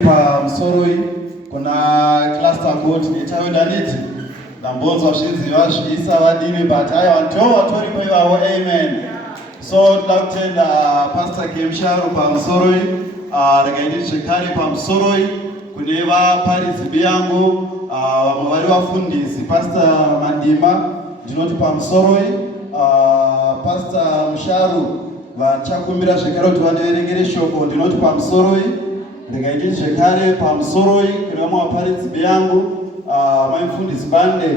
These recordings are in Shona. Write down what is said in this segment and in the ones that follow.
Msoroi kuna cluster board nitayodaniti ndambonzo zvidziva zviisa vadini but ndo watori paivawo amen. So ndakutenda Pastor Kemsharu paMsoroi rekaiti zvekare paMsoroi kune vaparidzi yangu vamwe vari vafundisi Pastor Mandima ndinoti paMsoroi Pastor Musharu vachakumbira zvekare kuti vandiverengere shoko ndinoti paMsoroi. Ndikaiti zvekare paMsoroi kune vamwe vaparidzi yangu maifundisi bande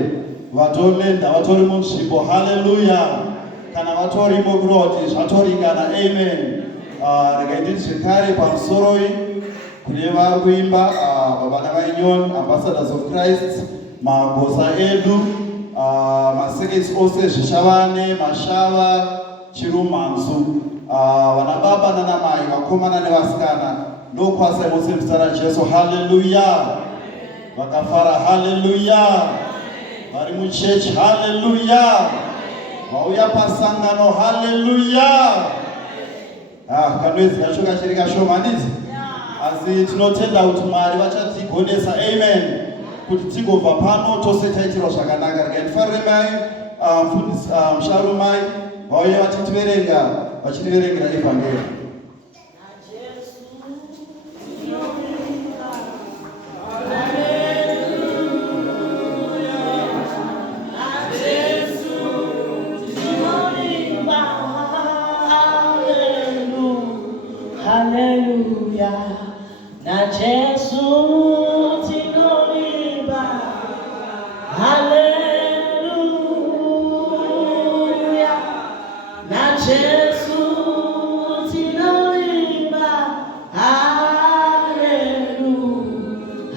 vatonenda vatori munzvimbo. Haleluya! Kana vatorimo kuroti zvatoringana amen. Ndikaiti zvekare paMsoroi kune vari kuimba vana vaInyoni Ambassadors of Christ, magosa edu masekesi ose Zvishavane, Mashava, Chirumanzu, vana baba nana mai, vakomana nevasikana ndokwasai mose muzita raJesu. Haleluya! Vakafara. Haleluya! Vari muchechi. Haleluya! Vauya pasangano. Haleluya! Kanwedzi kacho kachiri kashomanidzi asi tinotenda kuti Mwari vachatigonesa amen kuti tigobva pano tose taitirwa zvakanaka. Rekaitifarire mai mufundisi Musharu mai vauye vachitiverengera evhangeri. Na Jesu tinoimba haleluya, na Jesu tinoimba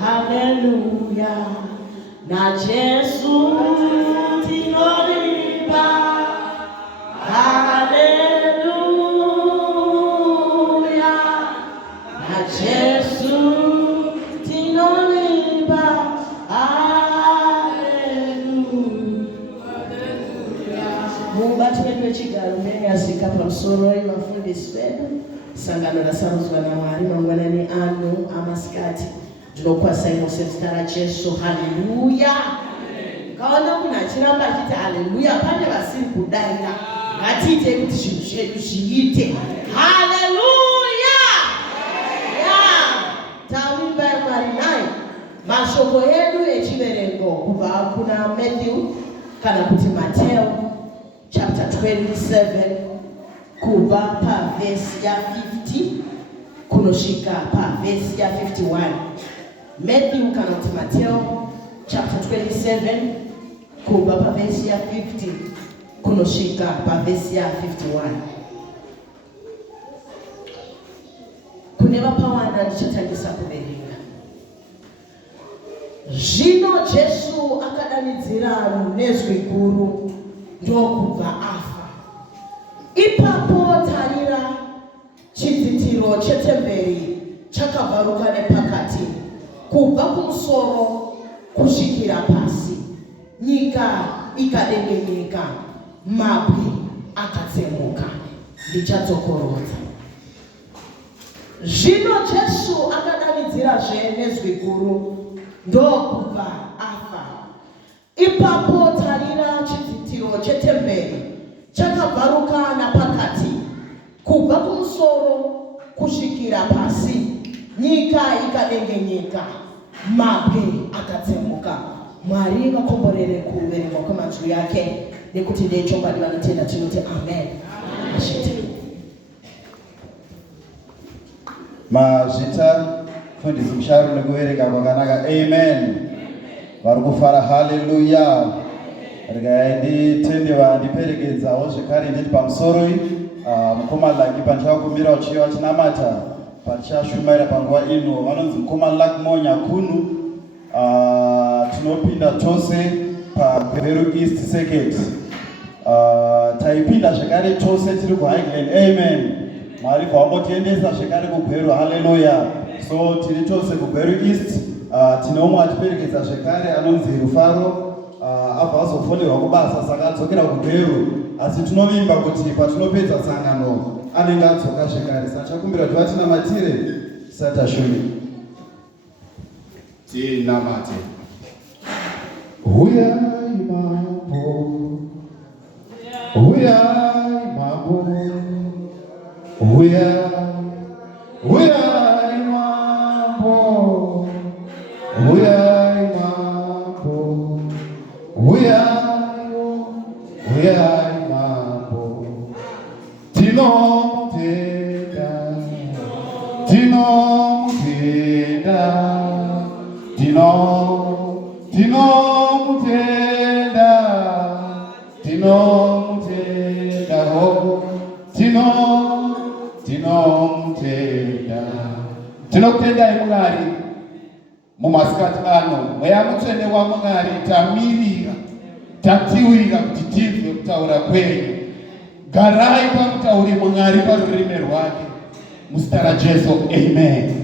haleluya, na Jesu tinoimba haleluya, na Jesu tinoimba haleluya. Mubati wedu wechigaro mbele asika paMsoroi vafundisi vedu sangano rasarudzwa naMwari mangwanani ano amasikati ndinokwasai mose muzita raJesu. Haleluya! Kaona munhu achiramba achiti haleluya pane vasiri kudaira ngatiite kuti zvinhu zvedu zviite. Haleluya! Taimba yaMwari nayo mashoko edu echiverengo kubva kuna Matthew kana kuti Mateo chapter 27 kubva pavhesi ya50 kunosvika pavhesi ya51. Matthew kana kuti Mateo chapter 27 kubva pavhesi ya50 kunosvika pavhesi ya51. Kune vapawanda ndichatangisa kuverenga. Zvino Jesu akadanidzira nezwi guru ndokubva afa. Ipapo tarira chidzitiro chetemberi chakabvaruka nepakati kubva kumusoro kusvikira pasi. Nyika ikadengenyeka, mabwe akatsemuka. Ndichatsokorodza. Zvino Jesu akadanidzirazve nezwi guru ndokubva afa. Ipapo tarira chidzitiro chetemberi chakabvaruka napakati kubva kumusoro kusvikira pasi. Nyika ikadengenyeka, mabwe akatsemuka. Mwari vakomborere kuverengwa kwamajwi yake nekuti ndechokwadi vanotenda tinoti amen. Mazvita mufundisi Musharu nekuverenga kwakanaka amen. Vari kufara. Haleluya! Nditende vandiperekedzawo zvekare nditi paMsoroi mukoma Laki pandichakumira uchiva chinamata pachashumaira panguva ino vanonzi mukoma Laki Monyakunu. Tinopinda tose paGweru East Circuit. Taipinda zvekare tose tiri kuHighland amen. Mwari vaongotiendesa zvekare kuGweru. Haleluya! So tiri tose kuGweru East. Tine umwe atiperekedza zvekare anonzi Rufaro abva azofonerwa kubasa saka adzokera kuGweru, asi tinovimba kuti patinopedza sangano anenge adzoka zvekare. Saka chakumbira kuti vatinamatire tisati tashumi. tinamate. Uyai mambo, uyai mambo, uyai mambo, uyai mambo, uyai mambo. Tinomutenda, tinomutenda, tinomutenda, tinomutenda, oh, tinomutenda. Tinokutenda Mwari mumasikati ano mweya mutsvene waMwari tamirira tatiwira kuti tibve kutaura kwenyu. Garai pakutauri Mwari parurimi rwake muzita raJesu, amen.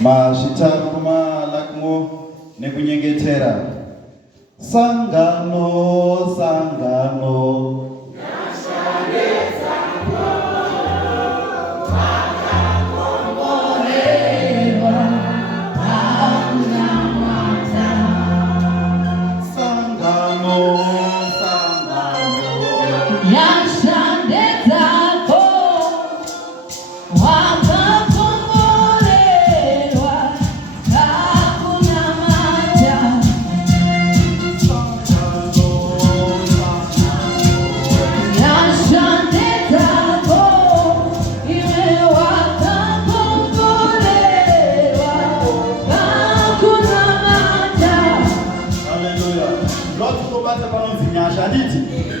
Mazvitaru kumalakmo nekunyengetera. Sangano, sangano,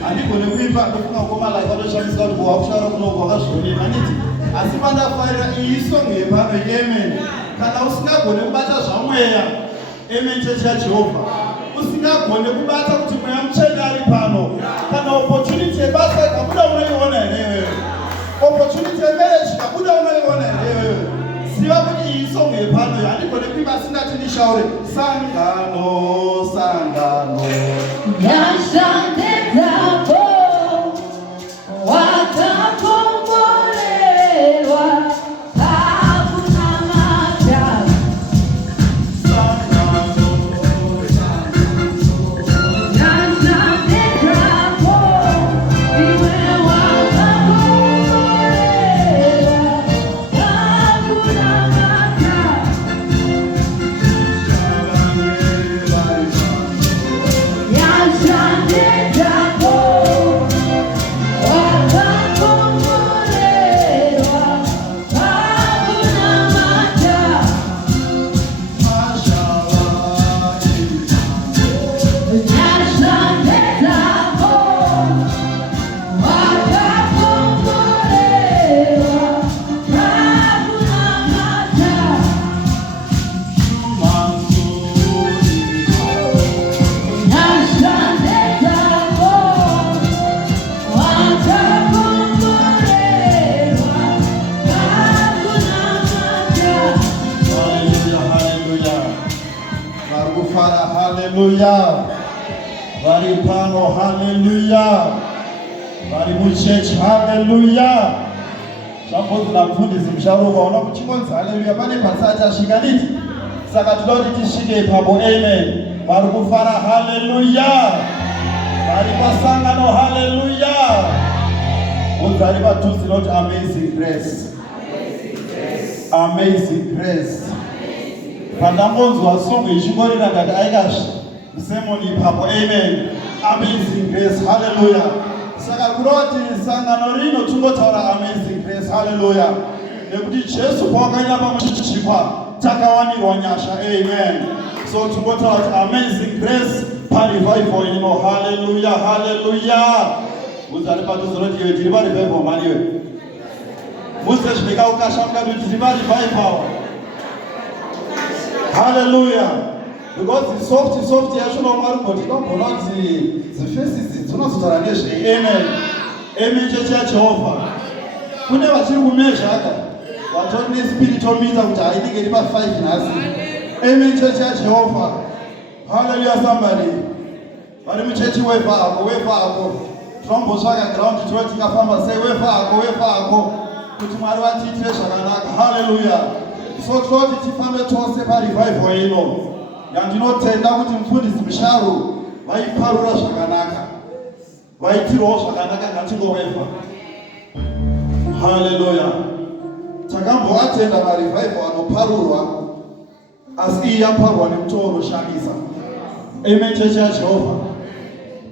andigone kuimba kufunga ngoma la kwatoshamisa kuti wakushara kunoku wakazvionera maniti asi pandafarira iyi song yepano. Amen. Kana usingagone kubata zvamweya, amen, chechi yaJehovha, usingagone kubata kuti mweya mutsvene ari pano, kana opportunity yebasa ikabuda unoiona here, opportunity yemarriage ikabuda unoiona here, ziva kuti iyi song yepano andigone kuimba asingati ndishaure sangano, sangano, hallelujah. Vari pano, hallelujah. Vari muchechi, hallelujah. Zvambodzi namufundisi musharuka ona kuchingonzi hallelujah pane pasati asvika diti. Saka toda kuti tisvike ipapo, amen. Vari kufara, hallelujah. Vari pasangano, hallelujah. Unzari padhuze noti amazing grace. Amazing grace. Pandambonzwa song ichingorira ngati aikasvi musemoni ipapo, amen. Amazing grace, hallelujah. Saka kuroti sangano rino tungotaura amazing grace, hallelujah. Nekuti Jesu pawakaenda pamuchikwa takawanirwa nyasha, amen. So tungotaura kuti amazing grace parevival ino, hallelujah, hallelujah. Uzari padhuze noti iwe tiri parevival maniwe muzezvika ukashamka kuti tiri parevival. Hallelujah. Because the soft yacho nomwari kuti inogona kuti dzifesisi dzinozotaura nezve, amen. Amen, chechi yaJehovha. Kune vachiri kumezhaka vatori nespiritual meter kuti hainenge iri pa5 nhasi. Amen, chechi yaJehovha. Hallelujah, somebody. Vari muchechi wefa ako tinombotsvaka ground tiro tingafamba sei, wefa ako kuti Mwari vatiitire zvakanaka. Hallelujah. So toti tifambe tose parevival ino yandinotenda kuti mufundisi Musharu vaiparura zvakanaka, vaitirawo zvakanaka. Ngatingovefa. Haleluya. Takamboatenda marevival anoparurwa, asi iyi yaparurwa nemutoo unoshamisa. Amen. Chechi yaJehovha.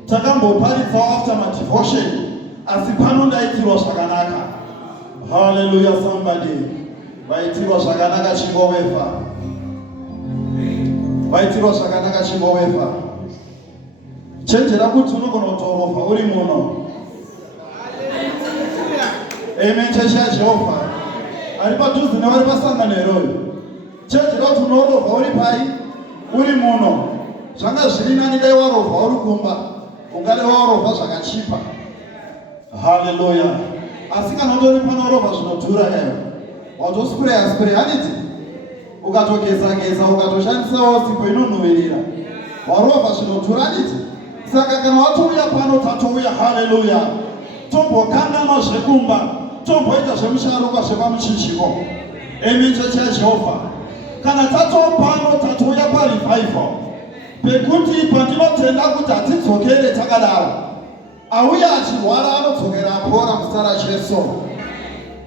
Takamboparidzawo after madevotion, asi pano ndaitirwa zvakanaka. Haleluya. Somebody vaitirwa zvakanaka. Chingovefa. Vaitirwa zvakanaka. Chingovefa. Chenjera kuti unogona kutorofa uri muno. Amen. Chechi yaJehovha. Ari padhuze nevari pasangano heroyo. Chenjera kuti unorovha uri pai, uri muno. Zvanga zviri nani dai warovha uri kumba, ungadai warovha zvakachipa. Haleluya. Asi kana utori panorovha zvinodhura eyo, watospreya haniti, ukatogeza ukatoshandisawo sipo inonhuvirira, warovha zvinodhura haniti. Saka kana watouya pano tatouya. Haleluya. Tombokanganwa zvekumba, tomboita zvemusharukwa zvepamuchinjiko. Amen. Chechi yaJehovha. Kana tatopano tatouya parevival, pekuti pandinotenda kuti hatidzokere takadaro. Auya achirwara anodzokera apora muzita raJesu.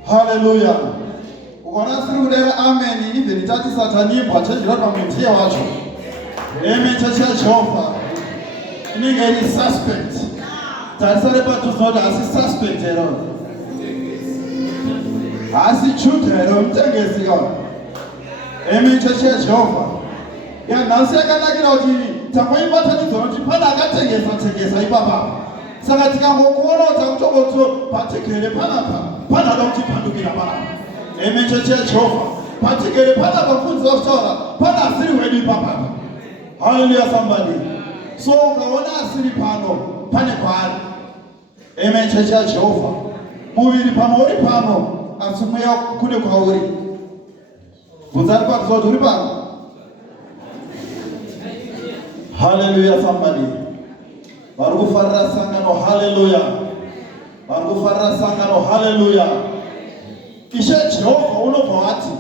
Haleluya. Ukaona siri kudera amen, even tatisata nyimbo chenjera pamwitiye wacho. Amen. Chechi yaJehovha. Inenge iri suspect. Tarisare patuzoti asi suspect ero, asi chuta ero, mutengesi yo. Amen. Chechi yaJehovha. Nhasi yakanakira kuti tangoibatanidzwa kuti pana akatengesa ipapa. Saka tikangokuona kuti patigere panapa panada kutipandukira panapa. Amen. Chechi yaJehovha. Patigere panapa mfundisi wakutaura pana asiri wedu ipapa. Hallelujah. Somebody. So ukaona asiri pano pane kwaari. Amen. Chechi yaJehovha. Muviri pano uri pano, asi mweya kune kwauri. Bvunzari pakuziva kuti uri pano. Hallelujah. Somebody. Vari kufarira sangano. Hallelujah. Vari kufarira sangano. Hallelujah. Ishe Jehovha unobva wati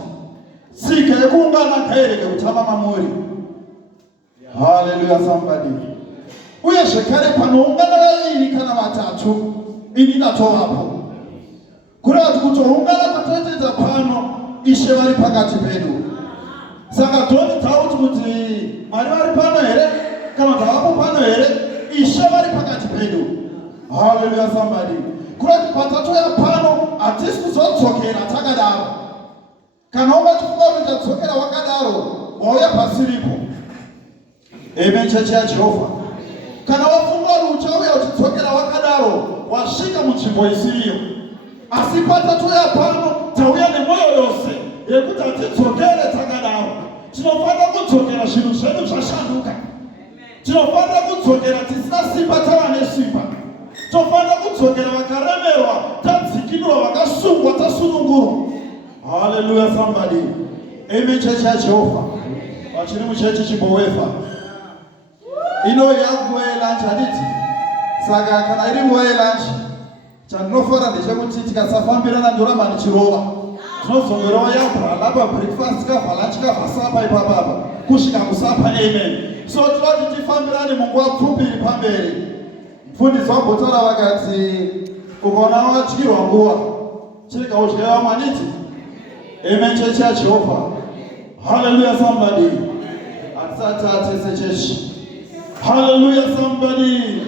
tsika yekuungana ngairege kutama mamuri. Hallelujah. Somebody. Uye zvekare panoungana vaviri kana vatatu, ini ndatovapo. Kureva kuti kutoungana kwatoitedza pano, Ishe vari pakati pedu. Saka don't doubt kuti Mari vari pano here, kana kuti havapo pano here, Ishe vari pakati pedu. Hallelujah. Somebody. Kureva kuti patatoya pano hatisi kuzodzokera takadaro. Kana ungachifunga kuti tadzokera wakadaro, wauya pasiripo. Amen. Chechi yaJehovha. Kana wafunga kuti uchauya uchidzokera wakadaro, wasvika munzvimbo isiriyo. Asi patatoya pano, tauya nemwoyo yose yekuti hatidzokere takadaro. Tinofanira kudzokera zvinhu zvedu zvashanduka. Tinofanira kudzokera tisina simba tava nesimba. Tinofanira kudzokera vakaremerwa, tadzikinurwa, vakasungwa, tasunungurwa. Hallelujah. Somebody. Amen. Chechi yaJehovha. Vachiri muchechi chimbowefa. Ino yanguva yelanchi handiti. Saka kana iri nguva yelanchi, chandinofara ndechekuti tikasafambirana ndoramba ndichirova. Tinozongerowa yabva lapa breakfast kabva lunch kabva sapa ipapapa kusvika kusapa. Amen. So tinoti tifambirane munguva pfupi iri pamberi. Mfundisi wambotaura vakati ukaona wadyirwa nguva chirega udye vamwe handiti. Amen. Chechi yaJehovha. Hallelujah. Somebody. Hatisati atese chechi. Hallelujah. Somebody.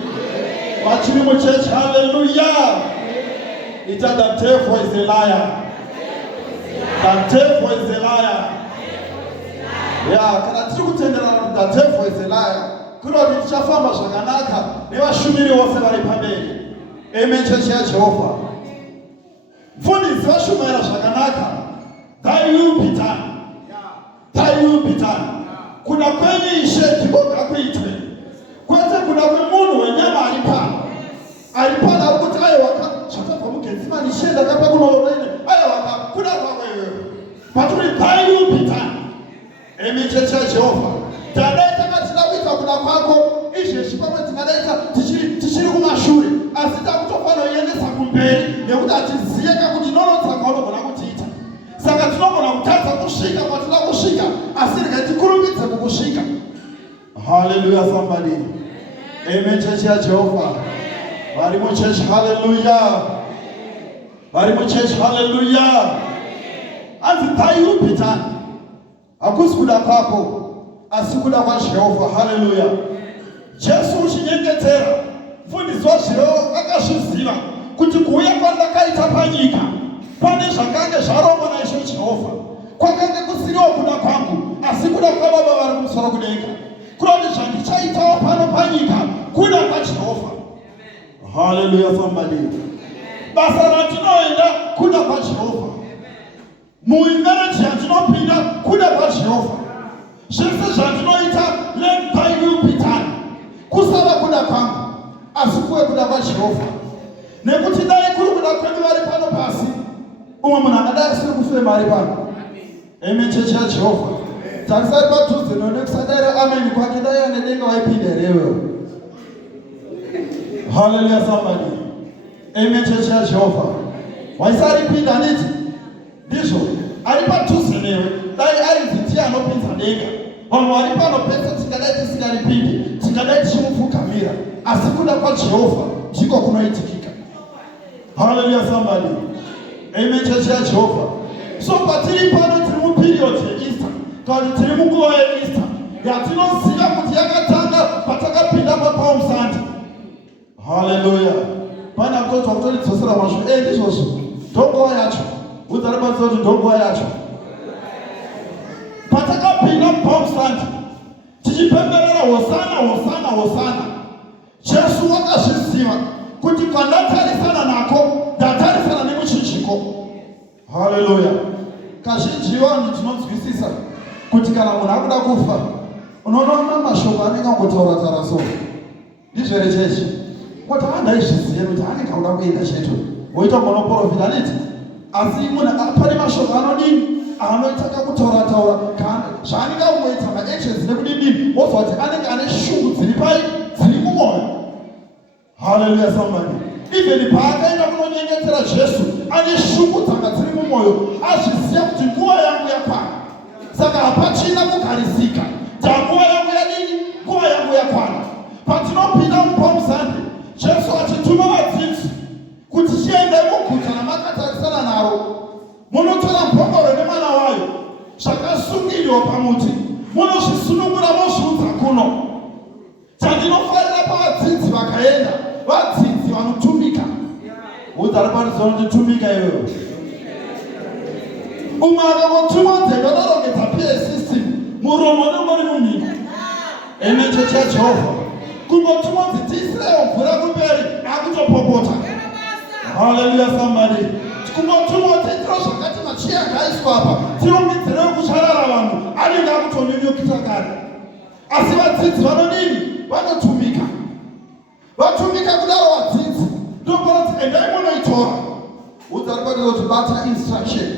Vachiri muchechi. Hallelujah. Ita the devil is a liar. The devil is a liar. Yeah, kana tiri kutenderana kuti the devil is a liar. Kuroti tichafamba zvakanaka nevashumiri vose vari pamberi. Amen. Chechi yaJehovha. Mfundisi vashumaira zvakanaka. Thy will be done. Thy will be done. Kuna kwenye Ishe ndiko ngakuitwe. Kwete kuna kwemunhu wenyama ari pano. Ari pano ari kuti aiwaka zvakabva mugetsima nishenda kapa kunoonene. Aiwaka kuda kwakwewe. Paturi thy will be done. Amen. Chechi yaJehovha. Tadaita katina kuita kuna kwako izvezvi pamwe tinadaita tichiri kumashure, asi takutofanira kuendesa kumberi nekuti hatiziye kakuti nonotsanga unogona kutiita. Saka tinogona kutadza kusvika kwatinoda kusvika, asi regai tikurumidze kukusvika. Hallelujah, somebody. Amen, church ya Jehovah. Vari mu church, hallelujah. Vari mu church, hallelujah. Anzi tayu pitani. Hakusi kuda kwako, asi kuda kwa Jehovah, hallelujah. Jesu uchinyengetera, mfundisi wa Jehovah akazviziva kuti kuuya kwandakaita panyika pane zvakange zvarongwa naIshe Jehovah. Kwakange kusiriwo kuda kwangu, asi kuda kwaBaba vari kumusoro kudenga. Kuroti zvandichaitawo pano panyika kuda kwaJehovha. Hallelujah, somebody. Basa ratinoenda kuda kwaJehovha. Muimereji yatinopinda kuda kwaJehovha. Zvese zvatinoita let thy will be done. Kusava kuda kwangu, asi kuwe kuda kwaJehovha. Nekuti dai kuri kuda kwedu vari pano pasi, umwe munhu angadai asiri kufema ari pano. Amen, church ya Jehovah. Tarisari padhuze nekusadara amen kwake dai ane denga waipinda rewe. Hallelujah, somebody. Amen, church ya Jehovah. Waisari pinda niti ndizvo ari padhuze newe dai ari nziti anopinza denga. Vanhu vari pano pese tingadai tisingaripindi, tingadai tichimupfukamira, asi kuda kwaJehovha ndiko kunoitikika. Hallelujah, somebody. Amen, church ya Jehovah. So patiri pano tiri mu period yeEaster, kana tiri munguva yeEaster yatinoziva kuti yakatanga patakapinda paPalm Sunday. Hallelujah. Pana kutoti wakutonidzosera masho ndizvozvo ndonguva yacho. Udza ribatsira kuti ndonguva yacho. Patakapinda paPalm Sunday tichipemberera hosana hosana hosana, Jesu wakazviziva kuti kwandatarisana nako ndatarisana nemuchinjiko. Hallelujah. Kazhinji vanhu tinonzwisisa kuti kana munhu akuda kufa unoona mashoko anenge angotaura so. Ndizvo here chechi. Kuti handaizviziva kuti anenge akuda kuenda chetu. Woita monoprofita neti. Asi munhu pane mashoko anodini anoita kakutaura kana zvaanenge akungoita maactions nekudini wozwa kuti anenge ane shungu dziri pai dziri mumwoyo. Hallelujah, somebody. Even paakaenda kunonyengetera Jesu ane shungu dzanga dziri mumwoyo, azviziva kuti nguva yangu yakwana. Saka hapachina kugarisika, nguva yangu yadini, nguva yangu yakwana. Patinopinda muPalm Sunday, Jesu achituma vadzidzi kuti chiendai muguta ramakatarisana naro, munotora mbongoro nemwana wayo zvakasungirwa pamuti, munozvisunungura mozviudza kuno. Chandinofarira pavadzidzi vakaenda, vadzidzi vanotumika. Udza riparizona kuti tumika iwewe. Umwe akangotumwa nzendo norongedza PA system, muromo nomuri mumhino. Amen, church ya Jehovah. Kungotumwa kuti tiisirewo mvura kumberi akutopopota. Hallelujah, somebody. Kungotumwa kuti tiro zvakati machiya akaiswa apa tirongedzerewo kucharara vanhu anenge akutonyunyukisa kare. Asi vadzidzi vanodini? Vanotumika. Vatumika kudaro vadzidzi ndokunoti endai munoitora. Udza riparizona kuti bata instruction.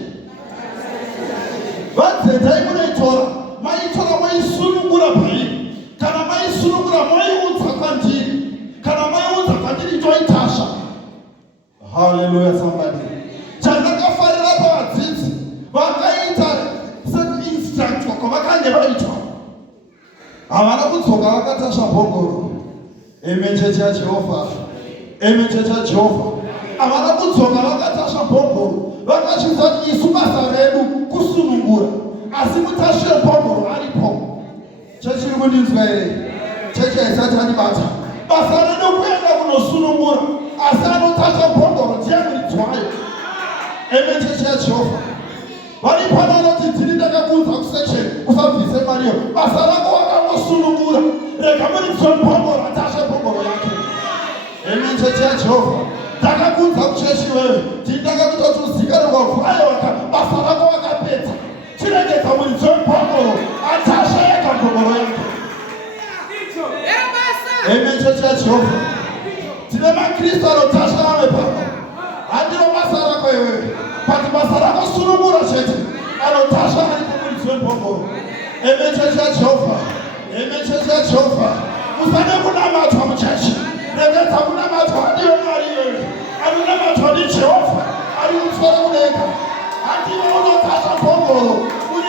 Vadzidzi munoitora, maitora maisunungura pairi. Kana maisunungura maiudza kwandiri. Kana maiudza kwandiri ndoitasha. Hallelujah, somebody. Chandakafarira pavadzidzi vakaita seinstructor kwavakange vaitwa. Havana kudzoka vakatasha mbongoro. Amen, church ya Jehovah. Amen, church ya Jehovah. Havana kudzoka vakatasha mbongoro. Vakazvidza kuti isu basa redu kusunungura, asi mutashe mbongoro aripo. Chechi iri kundinzwa here? Chechi haisati andibata. Basa redu kuenda kunosunungura, asi anotasha mbongoro ndiyamuidzwayo. Amen, church ya Jehovah. Vari pano vanoti ndini ndakakuudza kusection usabvise mariyo. Basa rako wakangosunungura, rega muridzwe mbongoro atashe mbongoro yake. Amen, church ya Jehovah. Ndakakuudza kuchechi wewe, ndini ndakakuita kuti uzikane kwavhayo waka basa rako wakapedza. Chiregedza muridzwe mbongoro atashe yaka mbongoro yake. Amen, church ya Jehovah. Tine maKristu anotasha vamwe pano. Handiro basa rako iwewe. Pati basa rako sunungura chete. Anotasha aripo muridzwe mbongoro. Amen, church ya Jehovah. Amen, church ya Jehovah. Musade kunamatwa muchechi. Regedza kunamatwa ndiyo Mwari iwewe. Anonamatwa ndiJehovah. Ari kumusoro kudenga. Handiwe unotasha mbongoro. Uri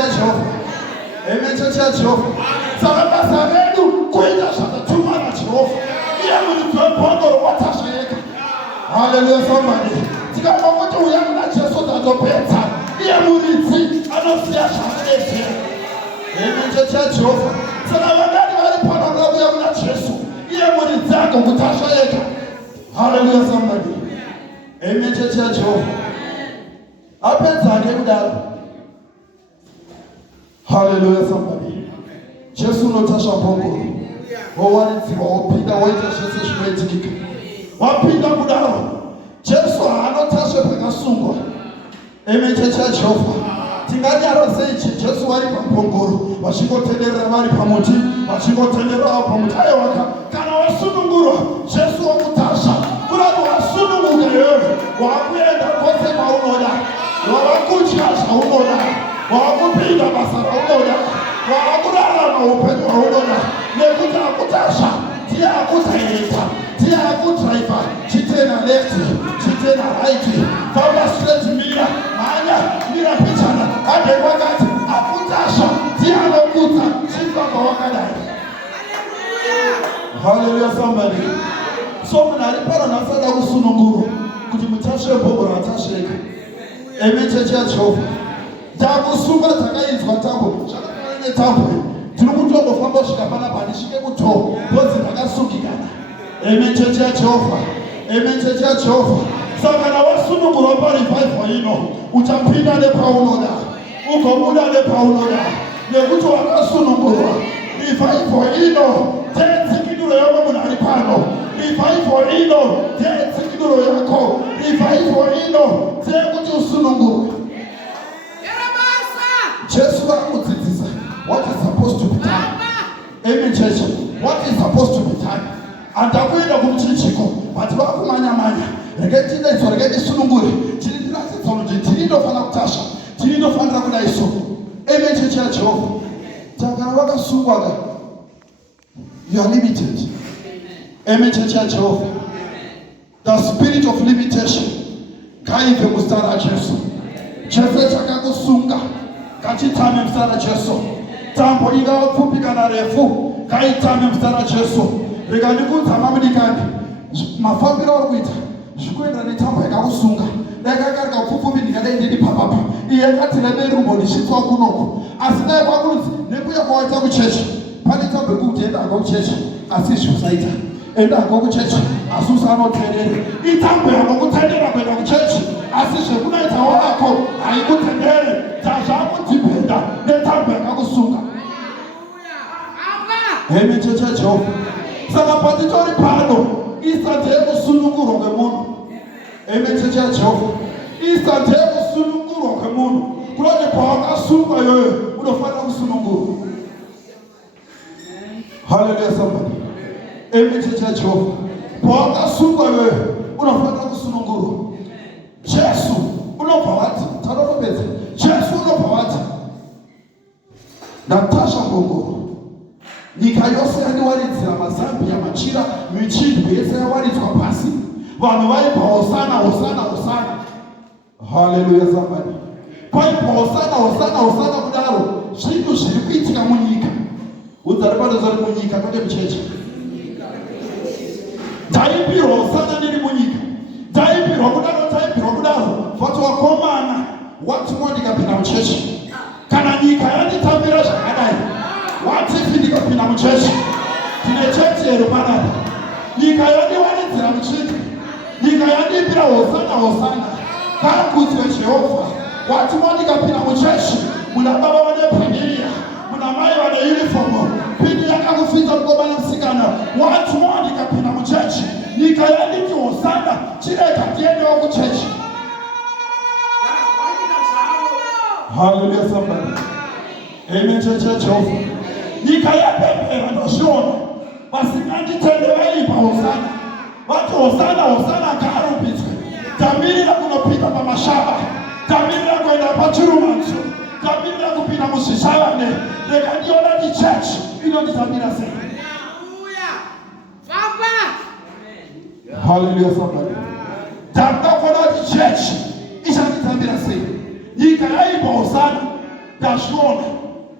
ya Jehova. Amen, church ya Jehova. Saka basa redu kuita shakatuma na Jehova. Iya mulitwe pondo watashayeka. Hallelujah, somebody. Tika mamoto uyangu na Jesu tatopeta. Iya muliti anosia shakete. Amen, church ya Jehova. Saka wadani walipona mlabu yangu na Jesu. Iya muliti yako kutashayeka. Hallelujah, somebody. Amen, church ya Jehova. Apenzake kudala. Hallelujah, somebody. Jesu notasha bongo. Owalitsiwa wapinda waita Jesu shimaitikika. Wapinda kudala. Jesu anotasha pakasungwa. Amen, church ya Jehova. Tinganyaro seichi Jesu wali pampongoro. Washingotendera wali pamuti. Washingotendera pamuti. Ayo waka. Kana wasununguro. Jesu wakutasha. Kurado wasununguga yoyo. Wakuyenda kose maunoda. Wakuchasha unoda. Wakupinda basara unoda. Wakurarama upenyu unoda. Nekuta akutasha. Tia akutaileta. Tia akutraifa. Chitena left. Chitena right. Famba straight mira. Manya. Mira pichana. Ade wakati. Akutasha. Tia akuta. Chifa kwa wakadai. Hallelujah, somebody. So mnalipara nasada kusununguru. Kujimutashe bobo ratasheka. Amen, church ya Jehova. Takusunga takaizwa tambo. Shakapane tambo. Tinukutobo fambo shikapana panishike kuto. Bozi takasukikana. Amen, church ya Jehova. Amen, church ya Jehova. Saka na wasununguru hapa revival ino. Utampinda ne Paulo da. Ukomuda ne Paulo da. Nekuto wakasununguru. Revival ino. Tenzi yako munalipano. Revival ino. Tenzi kiduro yako. Revival ino. Tenzi usunungu. Jesu wakutitiza. What is supposed to be done? Amen, church. What is supposed to be done? Antakwenda kumchichiko. Bati wakumanya. Regetida iso, regeti sununguri. Chilindila sitoloji. Chilindo fana kutasha. Chilindo fana kuna iso. Amen, church ya Jehova. Takana waka sungwaga. You are limited. Amen, church ya Jehova. The spirit of limitation. Kaive mustara Jesu. Jesu chakakusunga. Kachitame mstara Jesu. Tambo ingawa fupi kana refu. Kaitame mstara Jesu. Reganikuta mamidikani. Mafambira wakuita. Jukwenda ni tambo yakakusunga. Nekakarika ufufubi nikadaindini papapi. Iyekati leberubo nishitwa kunoko. Asinaye kwa kulizi. Nekuya kwa wata kuchechi. Panita bekuti enda kwa kuchechi. Asishu saita. Enda kwa kuchechi. Asusa anotenere. Itambo ya kukutendera kwenda kuchechi. Asishe kuna itawako. Haikutendere. Tajamu tipenda. Netambo ya kakusunga. Amen, church ya Jehova. Saka patitori pano. Isateko sununguro ke munu. Amen, church ya Jehova. Isateko sununguro ke munu. Kulone pawaka sunga yoyo. Unofana kusununguro. Hallelujah, somebody. Amen, church ya Jehova. Pawaka sunga yoyo. Unofana kusununguro. Jesu. Unopawati. Tanopeza. Jesu unopawati. Natasha ngongoro. Nyika yose yaniwalidzira mazambi ya machira michindwe yese yawalidzwa pasi. Vanhu vaipa hosana, hosana, hosana. Hallelujah, somebody. Paipa hosana, hosana, hosana kudaro. Zvinhu zviri kuitika munyika. Udzari pano zari munyika kwete mucheche. Taipirwa hosana niri munyika. Taipirwa kudaro. Vatu wakomana. Wati mwandikapinda mucheche. Kana nyika yanitambira zvakadai. Wati ndikapinda mucheche. Tine cheche yerumanana. Nyika yandiwanidzira muchindwe. Nyika yandipira hosana, hosana. Ngakudzwe Jehova. Wati mwandikapinda mucheche. Muna baba vane pandiria. Muna mai vane uniform. Pindi yakakufidza mukobana musikana. Wati mwandikapinda mucheche. Nyika yanditi hosana. Chireka tiendewo kucheche. Hallelujah, somebody. Amen, church ya Jehova. Nyika yapembera ndozviona. Vasinganditende vaipa hosana. Vati hosana, hosana ngaarumbidzwe. Tamirira kunopinda pamashava. Tamirira kuenda pachirumanzo. Tamirira kupinda muzvizhavane. Rega ndiona ndi church inonditamira sei. Hallelujah, somebody. Tamda kuona ndi church ichanditamira sei. Nyika yaipa hosana. ndazviona.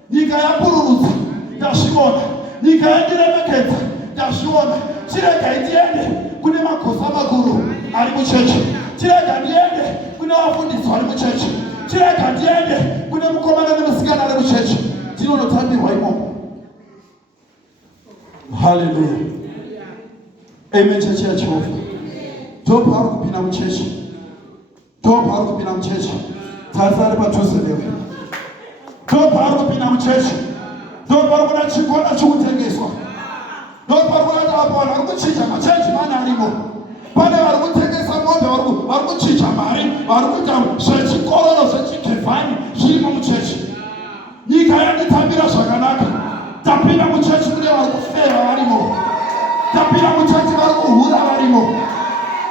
Nyika yapururudza, ndazviona. Nyika yandiremekedza, ndazviona. Chirega ndiende kune magosa makuru ari muchechi. Chirega ndiende kune vafundisi vari muchechi. Chirega ndiende kune mukomana nemusikana ari muchechi. Ndinonotambirwa imomo. Hallelujah. Amen. Chechi ya Jehova. Ndopa ari kupinda muchechi. Ndopa ari kupinda muchechi. Tarisa ari padhuze newe. Ndopa ari kupinda muchechi. Ndopa ari kuda chikona chokutengeswa. Ndopa ari kuda apa vanhu vari kuchinja machechi mani arimo. Pane vari kutengesa mombe vari kuchinja mari. Vari kuita zvechikororo zvechigevhani zvirimo muchechi. Nyika yanditambira zvakanaka. Tapinda muchechi kune vari kufeva varimo. Tapinda muchechi vari kuhura varimo.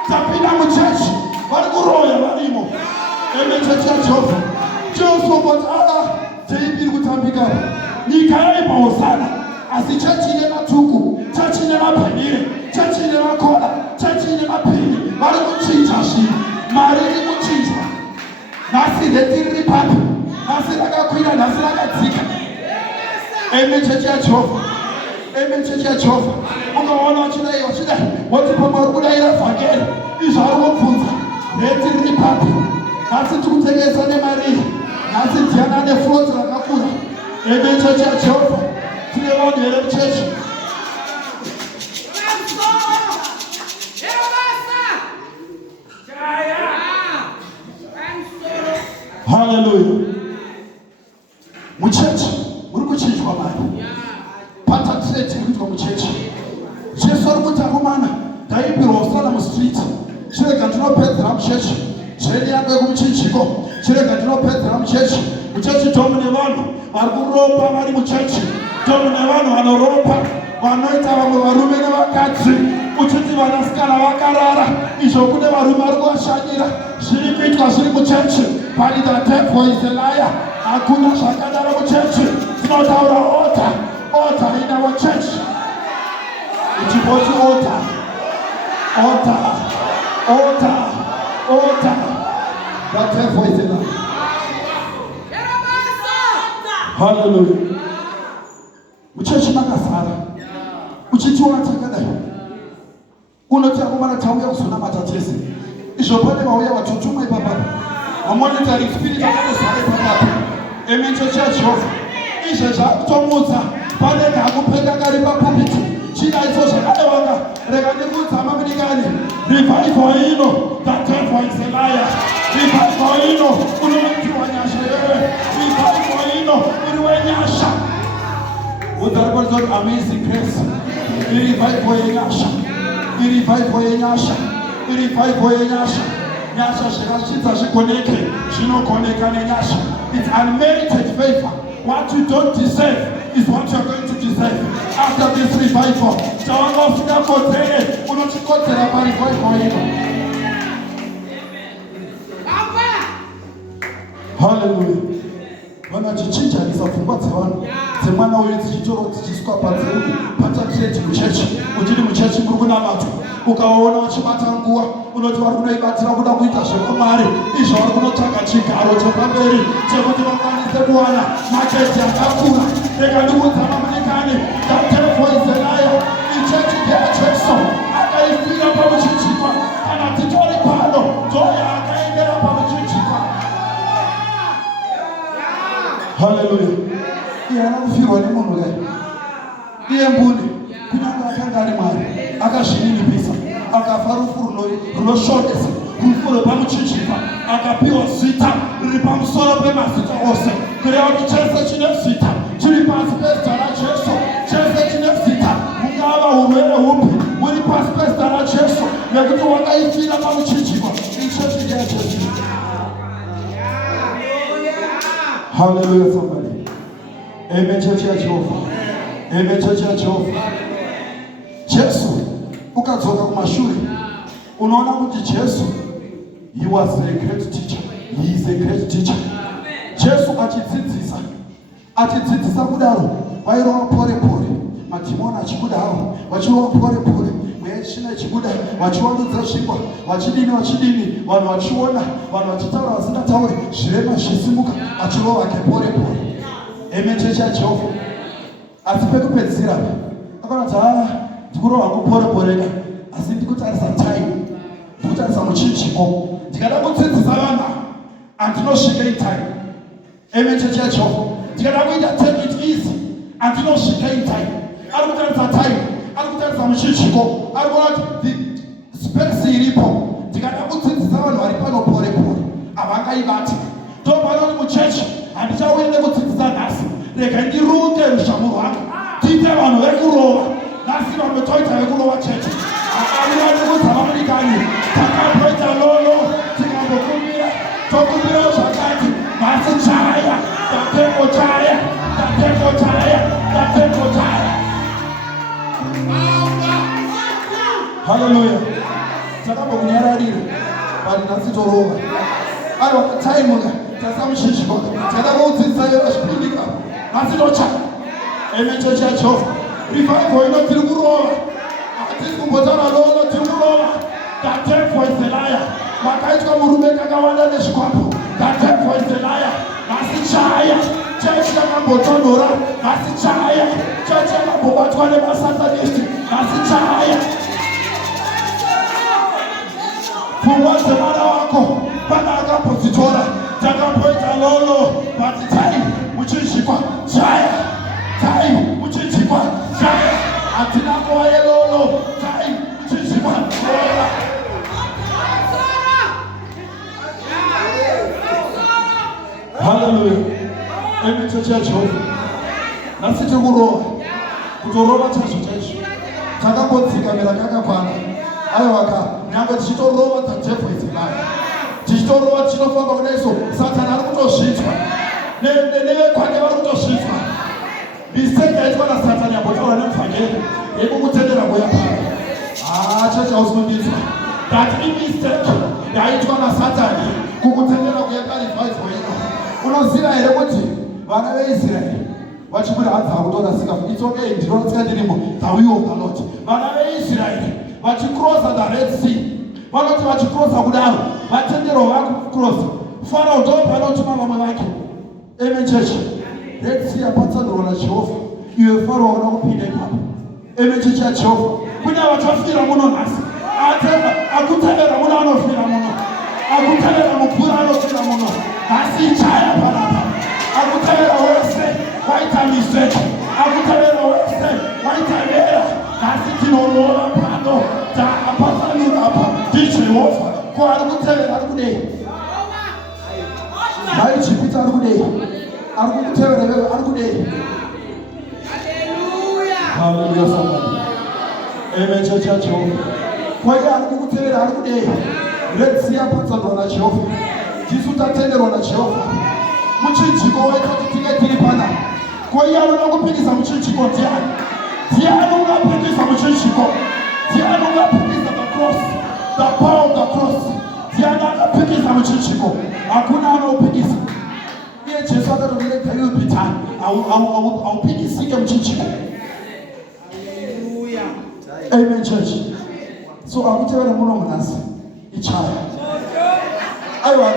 Tapinda muchechi vari kuroya varimo. Eme chechi ya Jehova. Jehoshaphat teipiri kutambika. Nyika yaipa hosana. Asi chechi ine matuku, chechi ine mapemire, chechi ine makona, chechi ine mapini. Vari kuchinja zvinhu. Mari iri kuchinjwa. Nhasi reti riri papi. Nhasi rakakwira, nhasi rakadzika. Amen. Chechi ya Jehova. Amen. Chechi ya Jehova. Ukaona wachidai wati pamari kudaira vhangeri. Izvo ari kubvunza. Reti riri papi. Nhasi tikutengesa nemari. Nhasi ndiana nefloti rakakura. Amen. Chechi ya Jehova. Tine vanhu here muchechi. Hallelujah. Muchechi uri kuchinjwa mari. Patatireti kuitwa muchechi. Jesu ari kuti akomana ndaibirwa usana mustreet. Chirega ndinopedzera muchechi. Jeni yangu yekumuchinjiko. Chirega ndinopedzera muchechi. Muchechi ndomune vanhu vari kuropa vari muchechi. Ndomune vanhu vanoropa vanoita vamwe varume nevakadzi. Uchiti vanasikana vakarara. Izvo kune varume vari kuvashanyira. Zviri kuitwa zviri muchechi. But the devil is a liar. Hakuna zvakadaro muchechi. Tinotaura order in our church. Uchipoti order. The devil is a liar. Hallelujah. Muchechi makasara. Uchiti watakadai. Unoti akomana tauya kuzonamata Jesu. Izvo pane vauya vatutuma ipapa. Monitoring spirit akatosare panapa. Amen. Chechi ya Jehova. Izvo zvakutomudza pane kakupeka kari papupiti. Chida izvo zvakadewanga. Rega ndikudza maminikani. Revival ino. The devil is a liar. Revival ino. Unoitiwa nyasha yewe. Revival ino. Uriwe nyasha. Udari amazing grace. Revival yenyasha. Revival yenyasha. Revival yenyasha. Nyasha zvakachidza zvikoneke zvinokoneka nenyasha. It's unmerited favor. What you don't deserve is what you are going to deserve after this revival. Chawangofika kodzere unochikodzera parevival ino. Hallelujah. Vanachichinjanisa pfungwa dzevanhu dzemwana uyu dzichitoro dzichiswa padziri patatireti muchechi. Uchiri muchechi muri kunamatwa. Ukaona wachibata nguva unoti vari kunoibatira kuda kuita zvekumari. Izvo vari kunotsvaga chigaro chepamberi chekuti vakwanise kuwana maketi akakura. Rega ndikudza mamunikani. The devil is a liar. Ichechi ndeyaJesu akaifira pamuchinjikwa. Kana titori pano ndoya akaendera pamuchinjikwa. Hallelujah. Iye anofirwa nemunhu kai. Iye mbune kunyange akanga ari Mwari akazvininipisa akafa rufu runoshokesa rufu rwepamuchinjikwa akapiwa zita riri pamusoro pemazita ose kureva kuti chese chine zita chiri pasi pezita raJesu. Chese chine zita ungava urwere hupi huri pasi pezita raJesu nekuti wakaifira pamuchinjikwa. Ichechi ndeyaJesu. Hallelujah somebody. Amen. Chechi ya Jehova. Amen. Chechi ya Jehova. Jesu ukadzoka kumashure unoona kuti Jesu he was a great teacher. He is a great teacher. Jesu achidzidzisa kudaro vairova pore pore. Madhimoni achikuda hawo vachiva pore pore. Mweya shina chibuda wachiwandudza zvingwa wachidini vanhu vachiona vanhu vachitaura vasingatauri zvirema zvisimuka achirova kepore pore. Amen chechi yaJehovha. Asi pekupedzisira akanati ndikurova kupore poreka asi ndikutarisa time ndikutarisa muchinjiko ndikada kudzidzisa vanhu andinosvika time. Amen chechi yaJehovha. Ndikada kuita take it easy andinosvika time. Ari kutarisa time ari kutarisa muchinjiko ari kuona kuti space iripo ndikada kudzidzisa vanhu vari pano pore pore havangaibati. Ndopanoti muchechi handichauye nekudzidzisa nhasi rega ndiruke rushamu rwake tiite vanhu vekurova nhasi vamwe toita vekurova chechi akauya nekuzavamunikani takapoita lolo tikambokumbira tokumbirawo zvakati nhasi chaya tatembo chaya tatembo chaya tatembo chaya. Haleluya. Takambokunyararira bali nhasi torova aiwa taimuka tasamuchinjiko tikada kuudzidzisa ivo zvipindika nhasi tochaya. Amen chechi yaJehovha. Revival ino tiri kurova hatisi kumbotaura lolo tiri kurova. The devil is a liar. Makaitwa murume kakawanda nezvikwapo. The devil is a liar. Nhasi chaya chechi yakambotonhora nhasi chaya chechi yakambobatwa nemasatanisti nhasi chaya. Pfungwa dzemwana wako pana akambodzitora takamboita lolo but time muchinjikwa chaya time muchinjikwa chaya hatina nguva yelolo time muchinjikwa chaya. Hallelujah. Amen chechi yaJehovha. Nhasi tiri kurova kutorova chazvo chaizvo takambodzikamira kakakwana aiwaka nyangwe tichitorova the devil is a liar. Tichitorova tichitofamba kudaiso Satani ari kutozvitswa nevekwake vari kutozvitswa. Mistake yaitwa naSatani yambotaura nemuvhangeri yekukutendera kuyapara chechi hausinondizwa that imistake yaitwa naSatani kukutendera kuyapa revival ino. Unoziva here kuti vana veIsraeri vachibuda hadza kutorasika it's okay ndinoratsika ndirimo the will of the Lord. Vana veIsraeri vachikrosa the Red Sea vanoti vachikrosa kudaro vatendero vakukrosa Farao ndo panotuma vamwe vake. Amen chechi. Red Sea yapatsanurwa naJehovha iwe Farao hauna kupinda ipapo. Amen chechi yaJehovha. Kune vachafira muno nhasi akutevera muno anofira muno akutevera mukuru anofira muno nhasi chaya panapa akutevera wese waita mistake akutevera wese waita mera nhasi tinorova pano taapatsanura apa ndiJehovha ko ari kutevera ari kudei vaijipita ari kudei ari kukutevera vewe ari kudei. Hallelujah somebody. Amen chechi yaJehovha. Kwaiye ari kukutevera ari kudei. Red Sea yapatsanurwa naJehovha tisu tatenderwa naJehovha. Muchinjiko waita kuti tinge tiri pana kwaiye anoda kupikisa muchinjiko ndiani ungapikisa muchinjiko ndiani ungapikisa the cross the power of the cross ndiani akapikisa muchinjiko hakuna anopikisa. Iye Jesu akatondirega iwe Peter haupikisike muchinjiko. Amen church. So akutevera muno munhasi ichaya aiwa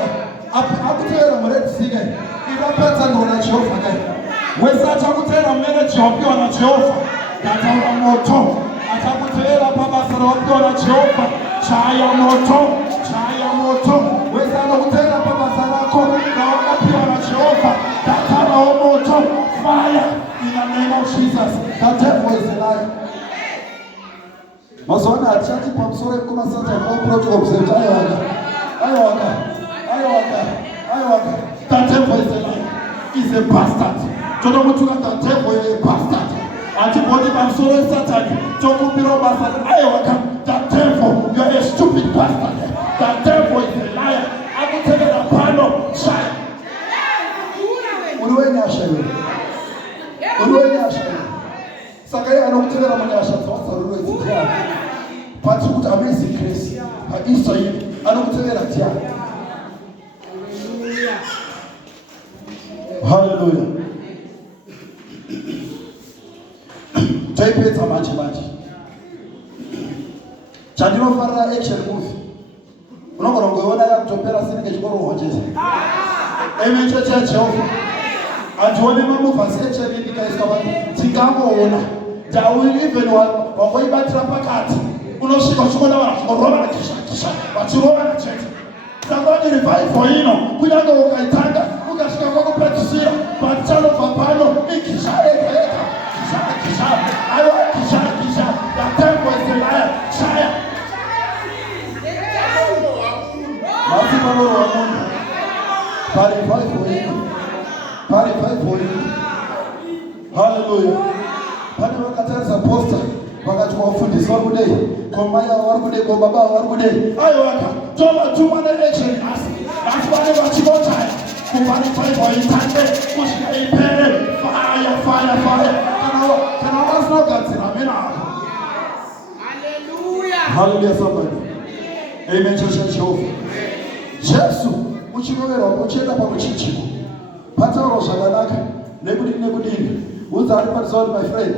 akutevera muRed Sea ivapatsanurwa naJehovha kai wese achakutevera mumeneji wapiwa naJehovha ndataura moto achakutevera pabasa rawapiwa naJehovha chaya moto wese anokutevera pabasa rako rawakapiwa naJehovha ndataurawo moto fire in the name of Jesus. The devil is a liar. Mazuva hatichati pamusoro ekumasatani oprotocol kuseti aiwaka the devil is a liar is a bastard. Tonomutuka the devil is a bastard hatibhoti pamusoro esatani tokumbirawo basa aiwaka the devil you are a stupid bastard. The devil is a liar akutevera pano chaya uri wenyasha saka iye anokutevera munyasha dzavasarurwedzitiani pati kuti amazing grace paIsrael anokutevera tiani. Hallelujah. Taipedza manje Chandinofarira action movie. Unogona kuiona yakutopera sinenge chikorohonjeza. Amen church ya Jehovah. Hatione mamuvhasi action ndikaiswa tingangoona. Even wakoibatira pakati unosvika uchikona vanhu vachinorova kisha vachirova nachete. Saka revival ino kunyange ukaitanga ukasvika kwakupedzisira but chanobva pano ikisha ega kisha aiwa kisha the temple is the liar shaya mati panorowa munhu parevival ino haleluya. Pane vakatarisa posta vakati wafundisi vari kudei, komai avo vari kudei, kobaba avo vari kudei. Aiwaka tovatuma neaction asi vane vachivotaya kubva revival itange kusvika ipere. Fire kana vasina kugadzira amena avo. Hallelujah somebody. Amen church ya Jehovah. Jesu uchiroverwa uchienda pamuchinjiko pataurwa zvakanaka nekudini unza ari parizva kuti my friend,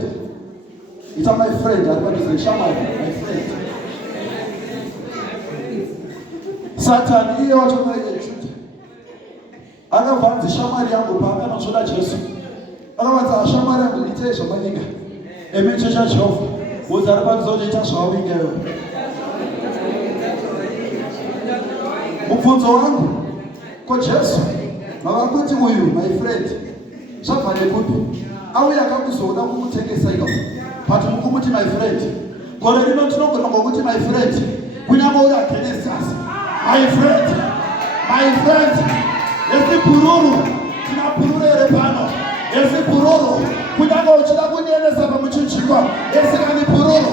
ita my friend ari padhuze shamai my friend. Satani iye wachonaike Juda akabva anzi shamari yangu paakanotsvoda Jesu akavanzi ashamari yangu itei zvamanyika. Amen church ya Jehovah. Unza ari padhuze kuti ita zvawawinga iwe. Mubvunzo wangu ko Jesu mavakuti uyu my friend zvabva nekupi? Auya akakuzoda kumutengesa ika but mukumuti my friend. Gore rino tinogona ngokuti my friend kunyange uri against us my friend. Yesi pururu tina pururu ere pano. Yesi pururu kunyange uchida kuniendesa pamuchinjikwa yesi kani pururu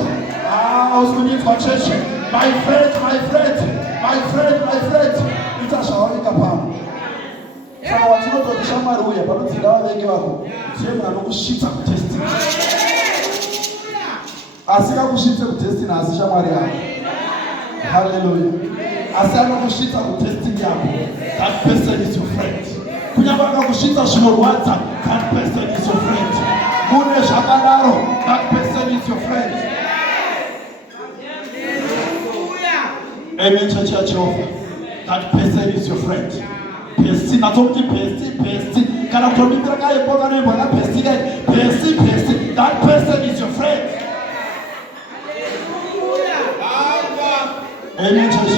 usikunyidzwa cheche my friend ita zvawavika pano. Saka watinototi shamwari uya panodzinga vavengi vako ndiye anokusvitsa kudestiny. Asikakusvitse kudestiny asi shamwari yako. Hallelujah. Asi anokusvitsa kudestiny yako. That person is your friend. Kunyange akakusvitsa zvinorwadza, that person is your friend. Mune zvakadaro, that person is your friend. Amen church ya Jehovah. That person is your friend. Pesti nazokuti pesti kana kutombira kayepo kana ibona pesti that person is your friend. Amen church.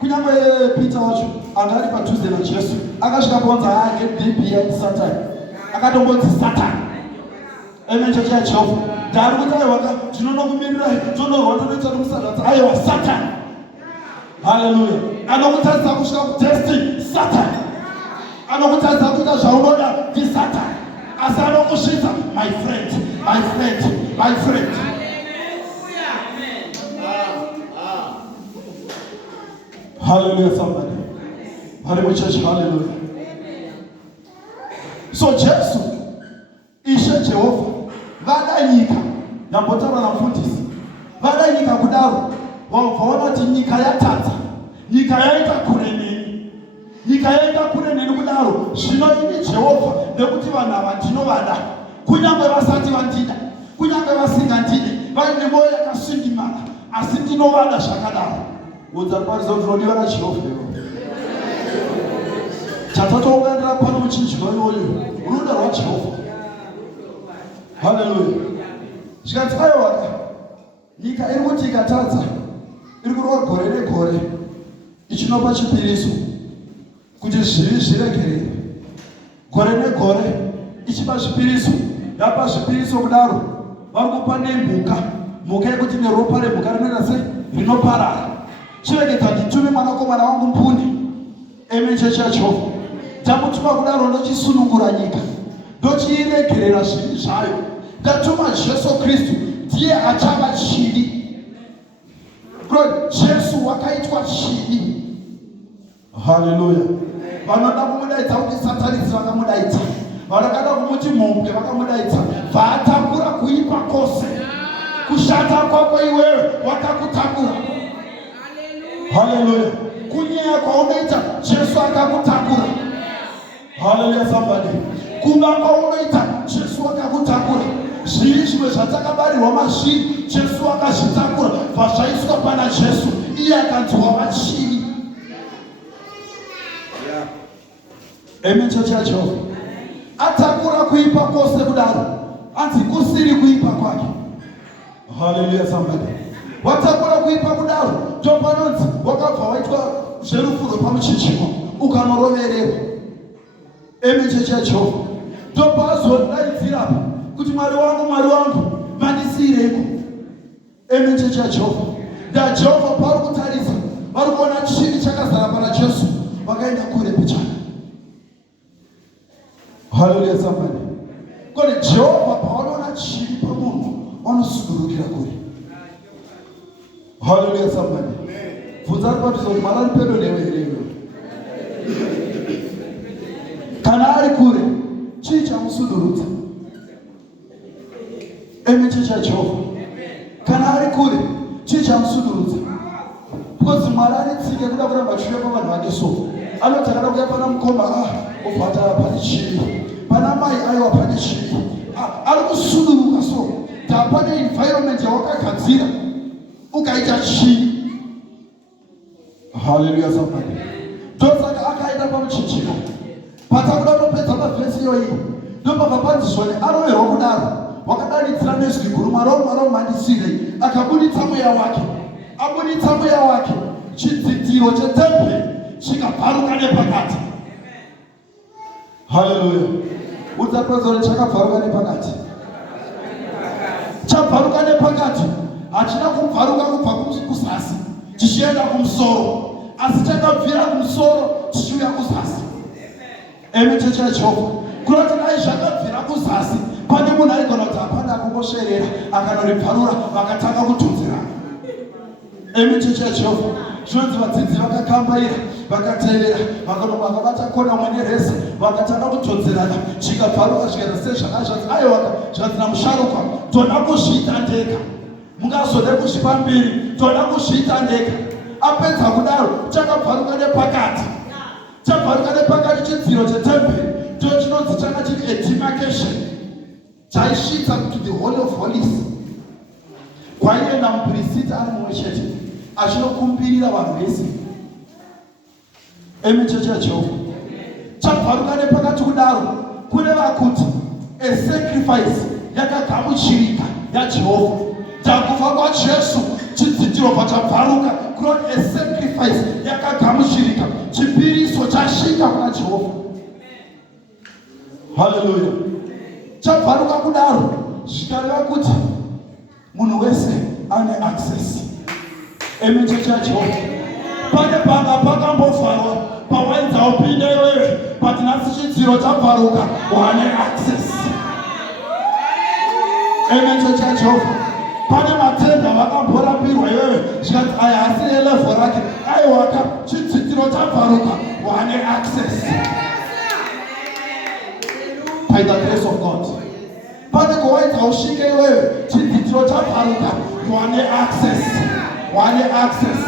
Kunyange Peter wacho angari padhuze na Jesu akasvika bonza yake DBI Satan akatongodzi Satan. Amen church ya Jehovah. Dari kuti aiwaka ndinonokumirira tonorwa tonoita musadza aiwa Satan. Hallelujah. Anokutadza kusvika kudestiny Satan. Anokutadza kuita zvaunoda ndi Satan. Asi anokusvitsa my friend. Hallelujah somebody. Hallelujah church. Hallelujah. So Jesu Ishe Jehovah vada nyika ndambotara na mfundisi vada nyika kudaro waona kuti nyika yatadza, nyika yaita kure neni kudaro zvino ini Jehovah nekuti vanhu ava ndinovada kunyange vasati vandida kunyange vasingandide vaine mwoyo yakasvindimara asi ndinovada zvakadaro. Udza parizo ndinodiwa naJehovha chatatounganira pano muchinjikwa iwoyo rudo rwaJehovha. Hallelujah. Zvikati aiwaka nyika iri kuti ikatadza iri kurova gore negore ichinopa chipiriso kuti zvivi zviregerere. Gore negore ichipa zvipiriso yapa zvipiriso kudaro vari kupa nemhuka yekuti neropa remhuka rinoita sei rinoparara. Chiregeta nditume mwanakomana wangu Mpuni. Amen church ya Jehovah. Ndamutuma kudaro ndochisunungura nyika ndochiiregerera zvivi zvayo. Ndatuma Jesu Kristu ndiye achava chivi. Jesu wakaitwa chivi. Hallelujah. Vanoda kumudaidza kuti satanisi vakamudaidza, vanokada kumuti mhombwe vakamudaidza, vatakura kuipa kwose kushata kwako iwewe wakakutakura. Hallelujah. Kunyaya kwaunoita Jesu akakutakura. Hallelujah somebody. Kumba kwaunoita Jesu akakutakura. zviri zvimwe zvatakabarirwa mazviri Jesu akazvitakura zvazvaiswa pana Jesu iye akanzwa vachivi. Amen. Church ya Jehovah atakura kuipa kwose kudaro anzi kusiri kuipa kwake. Hallelujah somebody. Watakura kuipa kudaro ndopanonzi wakabva waitwa zverufuro pamuchichiko ukanorovererwa. Amen. Church ya Jehovah ndopazodaidzira kuti Mwari wangu mandisiyireko. Amen. Church ya Jehovah ndaJehovha pauri kutarisa vari kuona chivi chakazara pana Jesu vakaenda kure pichana. Hallelujah somebody. Kone Jehovha paanoona chivi pamunhu anosudurukira kure. Hallelujah somebody. Bvunza ari padhuze kuti Mwari ari pedo newe here? Kana ari kure chii chamusudurudza? Amen. Church ya Jehovah kana ari kure chii chamusudurudza? Because Mwari anetsike kuda kuramba achiuya pavanhu vake so anotakana kuya pana mukoma obvata pane chivi, pana mai aiwa pane chivi, ari kusuduruka so tapane environment yawakagadzira ukaita chivi. Hallelujah somebody. Ndosaka akaenda pamuchichiko patakuda kutopedza mavhesi iyoyi ndopabva panzizwa nearoverwa kudaro wakadanidzira nezwi guru Mwari wangu mandisiyirei akabuditsa mweya wake. Abuditsa mweya wake chidzitiro chetemberi chikabvaruka nepakati. Hallelujah. Udzapedzora chakabvaruka nepakati. Chabvaruka nepakati hachina kubvaruka kubva kuzasi chichienda kumusoro asi chakabvira kumusoro chichiuya kuzasi. Amen. Church ya Jehovah kuroti dai zvakabvira kuzasi pane munhu aigona kuti hapana akungosverera akanoribvarura vakatanga kutunzirana. Amen. Church ya Jehovah zvinonzi vadzidzi vakakambaira vakatevera vakabata kona mwene rese vakatanga kutonzerana chikabvaruka zvikaita sezvakazvanzi aiwaka zvanzi namusharukwa toda kuzviita ndega mungazode kuzvipa mbiri toda kuzviita ndega. Apedza kudaro chakabvaruka nepakati. Chabvaruka nepakati chidziro chetemberi ndo chinonzi changa chiri demarcation chaisvitsa kuti the Holy of Holies kwaienda mupurisita ari mumwe chete achinokumbirira vanhu vese. Amen. Church ya Jehovah chabvaruka nepakati kudaro kureva kuti a sacrifice yakagamuchirika yaJehovha. Takufa kwaJesu chidzitiro pachabvaruka kuroti a sacrifice yakagamuchirika chipiriso chasvika kuna Jehovha. Hallelujah. Chabvaruka kudaro zvikareva kuti munhu wese ane access. Amen. Church ya Jehovah pane panga pakambovharwa pawaidza upinde iwewe but nhasi chidziro chabvaruka wane access. Amen. Church ya Jehovah pane matenda vakamborambirwa iwewe zvikati aya hasi elevo rake aiwaka chidzitiro chabvaruka wane access by the grace of God. Pane kwawaidza usvike iwewe chidzitiro chabvaruka wane access. Wane access.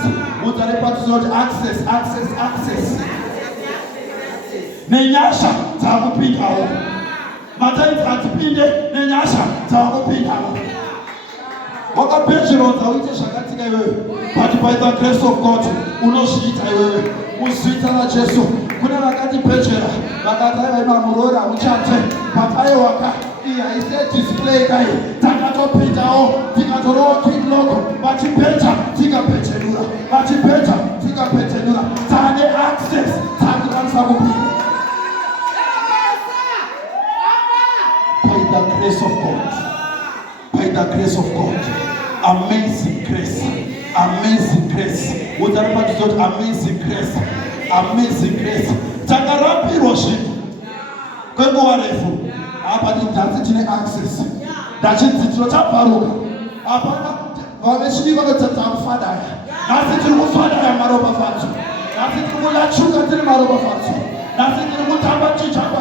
Utarepatiza kuti access. Nenyasha dzakupindawo. Mataidzi atipinde nenyasha dzakupindawo. Wakapedzerodza uite zvakatika iwewe but by the grace of God unozviita iwewe muzita raJesu. Kune vakatipedzera vakati aiva murora muchate but aiwaka iyi haisi display kai takatopindawo tikatorowo king logo vachipedza tikapedzenura vachipedza tikapedzenura tane access takukwanisa kupinda by the grace of God. By the grace of God. Amazing grace. Amazing grace. Utaripatiza kuti amazing grace. Amazing grace. Takarapirwa zvinhu kwenguva refu apa tinhasi tine access ndachidzitiro chabvaruka hapana vavechidi vanodzadza kufadaya nhasi tiri kufadaya maropafadzo nhasi tiri kudachuka tiri maropafadzo nhasi tiri kutamba chichamba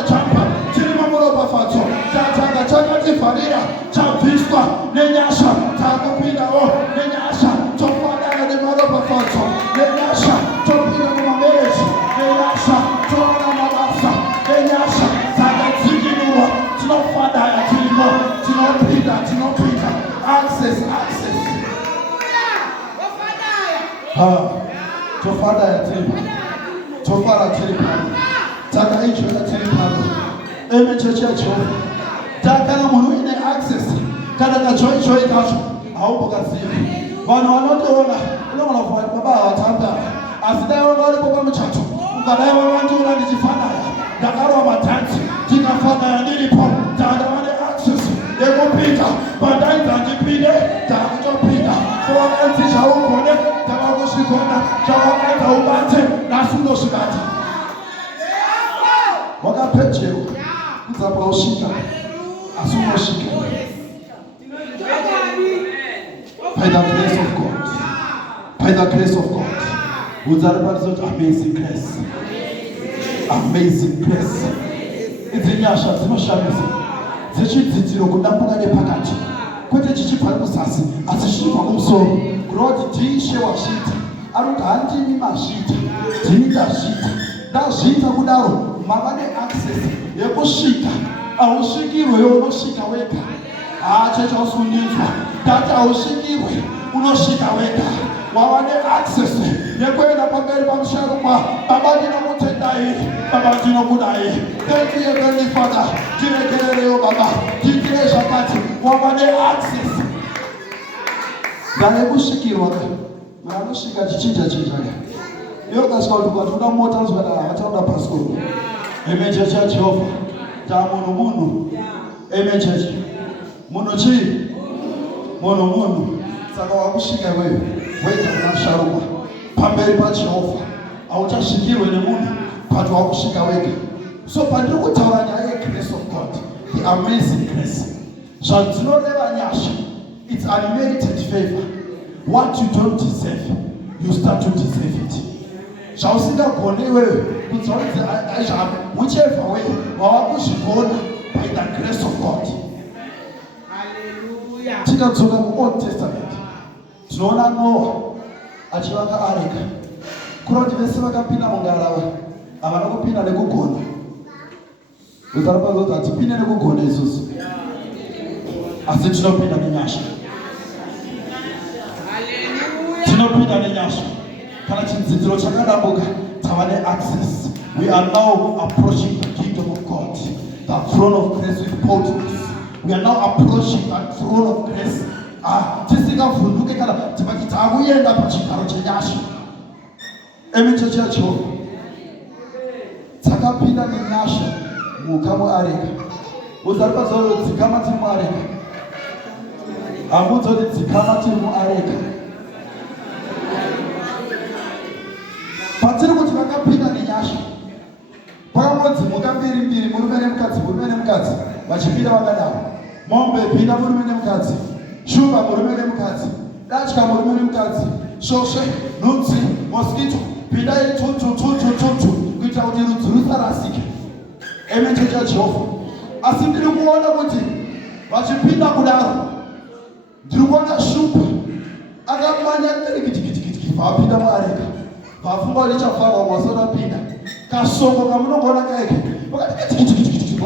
tiri mamuropafadzo tatanga chakativharira chabviswa nenyasha takupindawo nenyasha tofadaya nemaropafadzo nenyasha topinda mumamereji nenyasha toona mabasa nenyasha takadzikinurwa tinofadaya tirimo tinopinda tofara tiri pano takaenjoya tiri pano. Amen. Church ya Jehovah takana munhu ine access kana kajoijoyi kacho haumbokasiya vanhu vanotoona unogona kuva baba havatanda asi dai vanga varipo pamuchato ungadai vavandiona ndichifanaya ndakarwa madhanzi ndikafanaya ndiripo ndandava neaccess yekupinda pandainza ndipinde ndakutopinda kuvakanzi zvaugone ndava kuzvigona zvavakaita ubate nasi undosvikata wakapedzerwa kudzapa usvika asi unosvika by the grace of God. By the grace of God. Amazing grace. Amazing grace. Idzinyasha dzinoshamisa. Dzichidzidziro kudambuka nepakati. Kwete chichibva kuzasi asi chichibva kumusoro. God ndiishe wazviita. Aroti handimi mazviita. Ndini ndazviita. Ndazviita kudaro mava neaccess yekusvika. Hausvikirwe unosvika wega. Checha usikundidzwa. Tati hausvikirwe unosvika wega. Wava neaccess yekuenda pamberi pamusharukwa. Baba ndinokutendai. Baba ndinokudai. Thank you Heavenly Father. Ndiregererewo Baba. Ndiitire zvakati. Wava neaccess. Ndane kusvikirwa ka. Manosvika chichinja. Iyo kasvika kuti kwatoda mota uzvada havachauda pasiporo. Amen. Church ya Jehovah. Munhu. Amen. Church. Munhu chii? Munhu. Saka wakusvika wewe. Wega unasharukwa. Pamberi paJehovha. Hauchasvikirwe nemunhu. But wakusvika wega. So pandiri kutaura nyaya yegrace of God. The amazing grace. Zvandinoreva nyasha. It's unmerited favor. What you don't deserve, you start to deserve it. Zvausingagone wewe kudzoridze aizvavo. Whichever way, wavakuzvigona by the grace of God. Tikadzoka kuOld Testament tinoona Noah achivaka areka. Kuri kuti vese vakapinda mungarava havana kupinda nekugona. Utaripaza kuti hatipinde nekugona isusu asi tinopinda nenyasha. Tinopinda nenyasha. Kana chidzidziro chakadambuka tava neaccess. We are now approaching the kingdom of God, the throne of grace with boldness. We are now approaching that throne of grace. Tisingavhunduke kana tivati takuenda pachigaro chenyasha. Amen. Church ya Jehovah. Takapinda nenyasha muka muareka. Uzaripaza kuti dzikama tiri muareka. Hambudzo kuti dzikama tiri muareka. Patiri kuti vakapinda nenyasha. Pakambodzimuka mbiri murume nemukadzi vachipinda vakadaro. Mombe pinda murume nemukadzi. Shumba murume nemukadzi. Datya murume nemukadzi. Shoshe, nutsi, mosquito. Pindai tutu kuitira kuti rudzi rusarasike. Amen. Church ya Jehovah. Asi ndiri kuona kuti vachipinda kudaro ndiri kuona shumba akamanya kitikiti vapinda muareka. Vafunga lichafara wasodapinda. Kasongo kamunogona kaike vakati kitikiti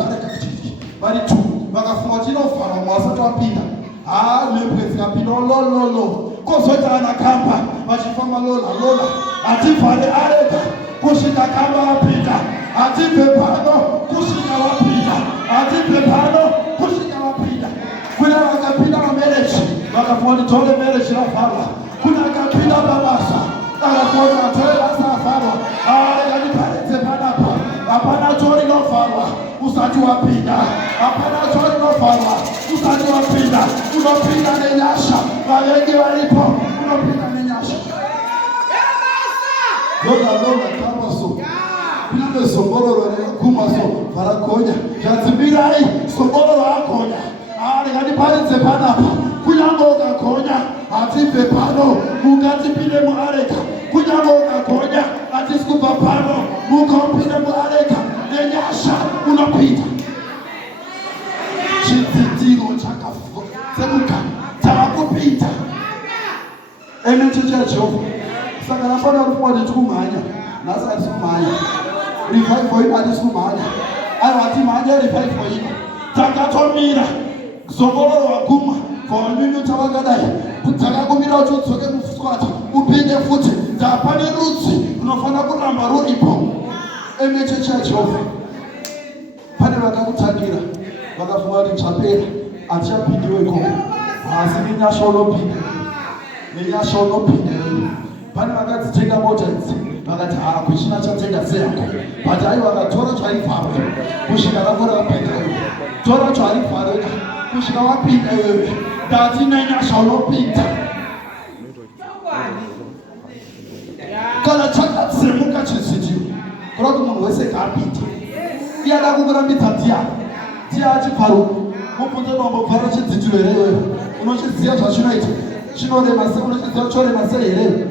vari tu vakafunga kuti inovhara mwasati wapinda. Mhembwe dzikapinda lololo kozoti anakamba vachifamba lola hativhare areka kusvika kamba wapinda. Hatibve pano kusvika wapinda. Hatibve pano kusvika wapinda. Kuna vakapinda mamereji vakafunga kuti tore mereji ravharwa. Kuna vakapinda mabasa vakafunga kuti vatore basa ravharwa. Ngatiparidze panapa. Hapana tori novharwa usati wapinda. Hapana tori novharwa usati wapinda. Unopinda nenyasha. Vavengi varipo unopinda nenyasha. Lola kamaso. Pinda sombororo rekuma so varakonya. Yadzibirai sombororo akonya. Ngatiparidze panapa. Kunyange ukakonya hatibve pano ungatipinde muareka. Kunyange ukakonya hatisi kubva pano ukaupinde muareka. Nenyasha unopinda. Chidzidziro chakasemuka takupinda. Amen. Church ya Jehovah. Saka napana rufwa ndikumhanya. Nasi hatisi kumhanya. Revival ino hatisi kumhanya. Ayo hatimhanya revival ino. Takatomira. Zongororo waguma. Kwa minuta wakadai. Takakumira uchotsoke mufuskwata. Upinde futi. Tapane rutsi. runofanira kuramba ruripo. Amen. Chechi yaJehovha. Pane vakakutangira vakafunga kuti chapera hatichapindiwo ikoko, asi nenyasha unopinda, nenyasha unopinda. Pane vakadzitenga mota idzi vakati kuchina chatenga seyako, but aiwa vakatora chaivharo kusvika rako rakapinda iwe, tora chaivharo kusvika wapinda iwewe, ndati nenyasha unopinda. Kana chakatsemuka chidzitiro kurati munhu wese kaapinda iyada kukurambidza ndiya achibvaruka mubvunze nombobvara chidzitiro here iwewe, unochiziva zvachinoita chinorema sei, unochiziva chorema sei here,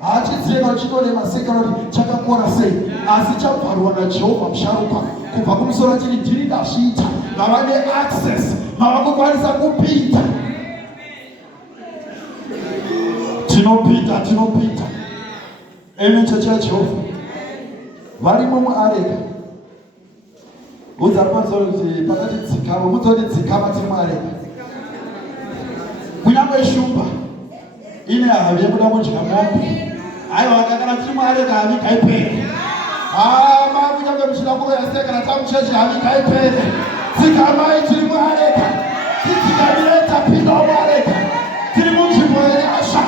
haachiziva kuti chinorema sei kana kuti chakakora sei, asi chabvarwa naJehovha musharukwa kubva kumusoro chiri ndiri ndazviita, mava neaccess, mava kukwanisa kupinda. Tinopinda. Amen. Chechi yaJehovha. Varimo muareka. Udza pamusoro kuti pakati dzikama, mudzoti dzikama tiri muareka. Kunyangwe shumba ine havi yekuda kudya mombe. Haiwa kana tiri muareka havi kaipere. Kunyangwe muchidakuro yase kana tamuchechi havi kaipere. Dzikamai tiri muareka. Tidzikamire tapinda muareka. Tiri munzvimbo yenyasha.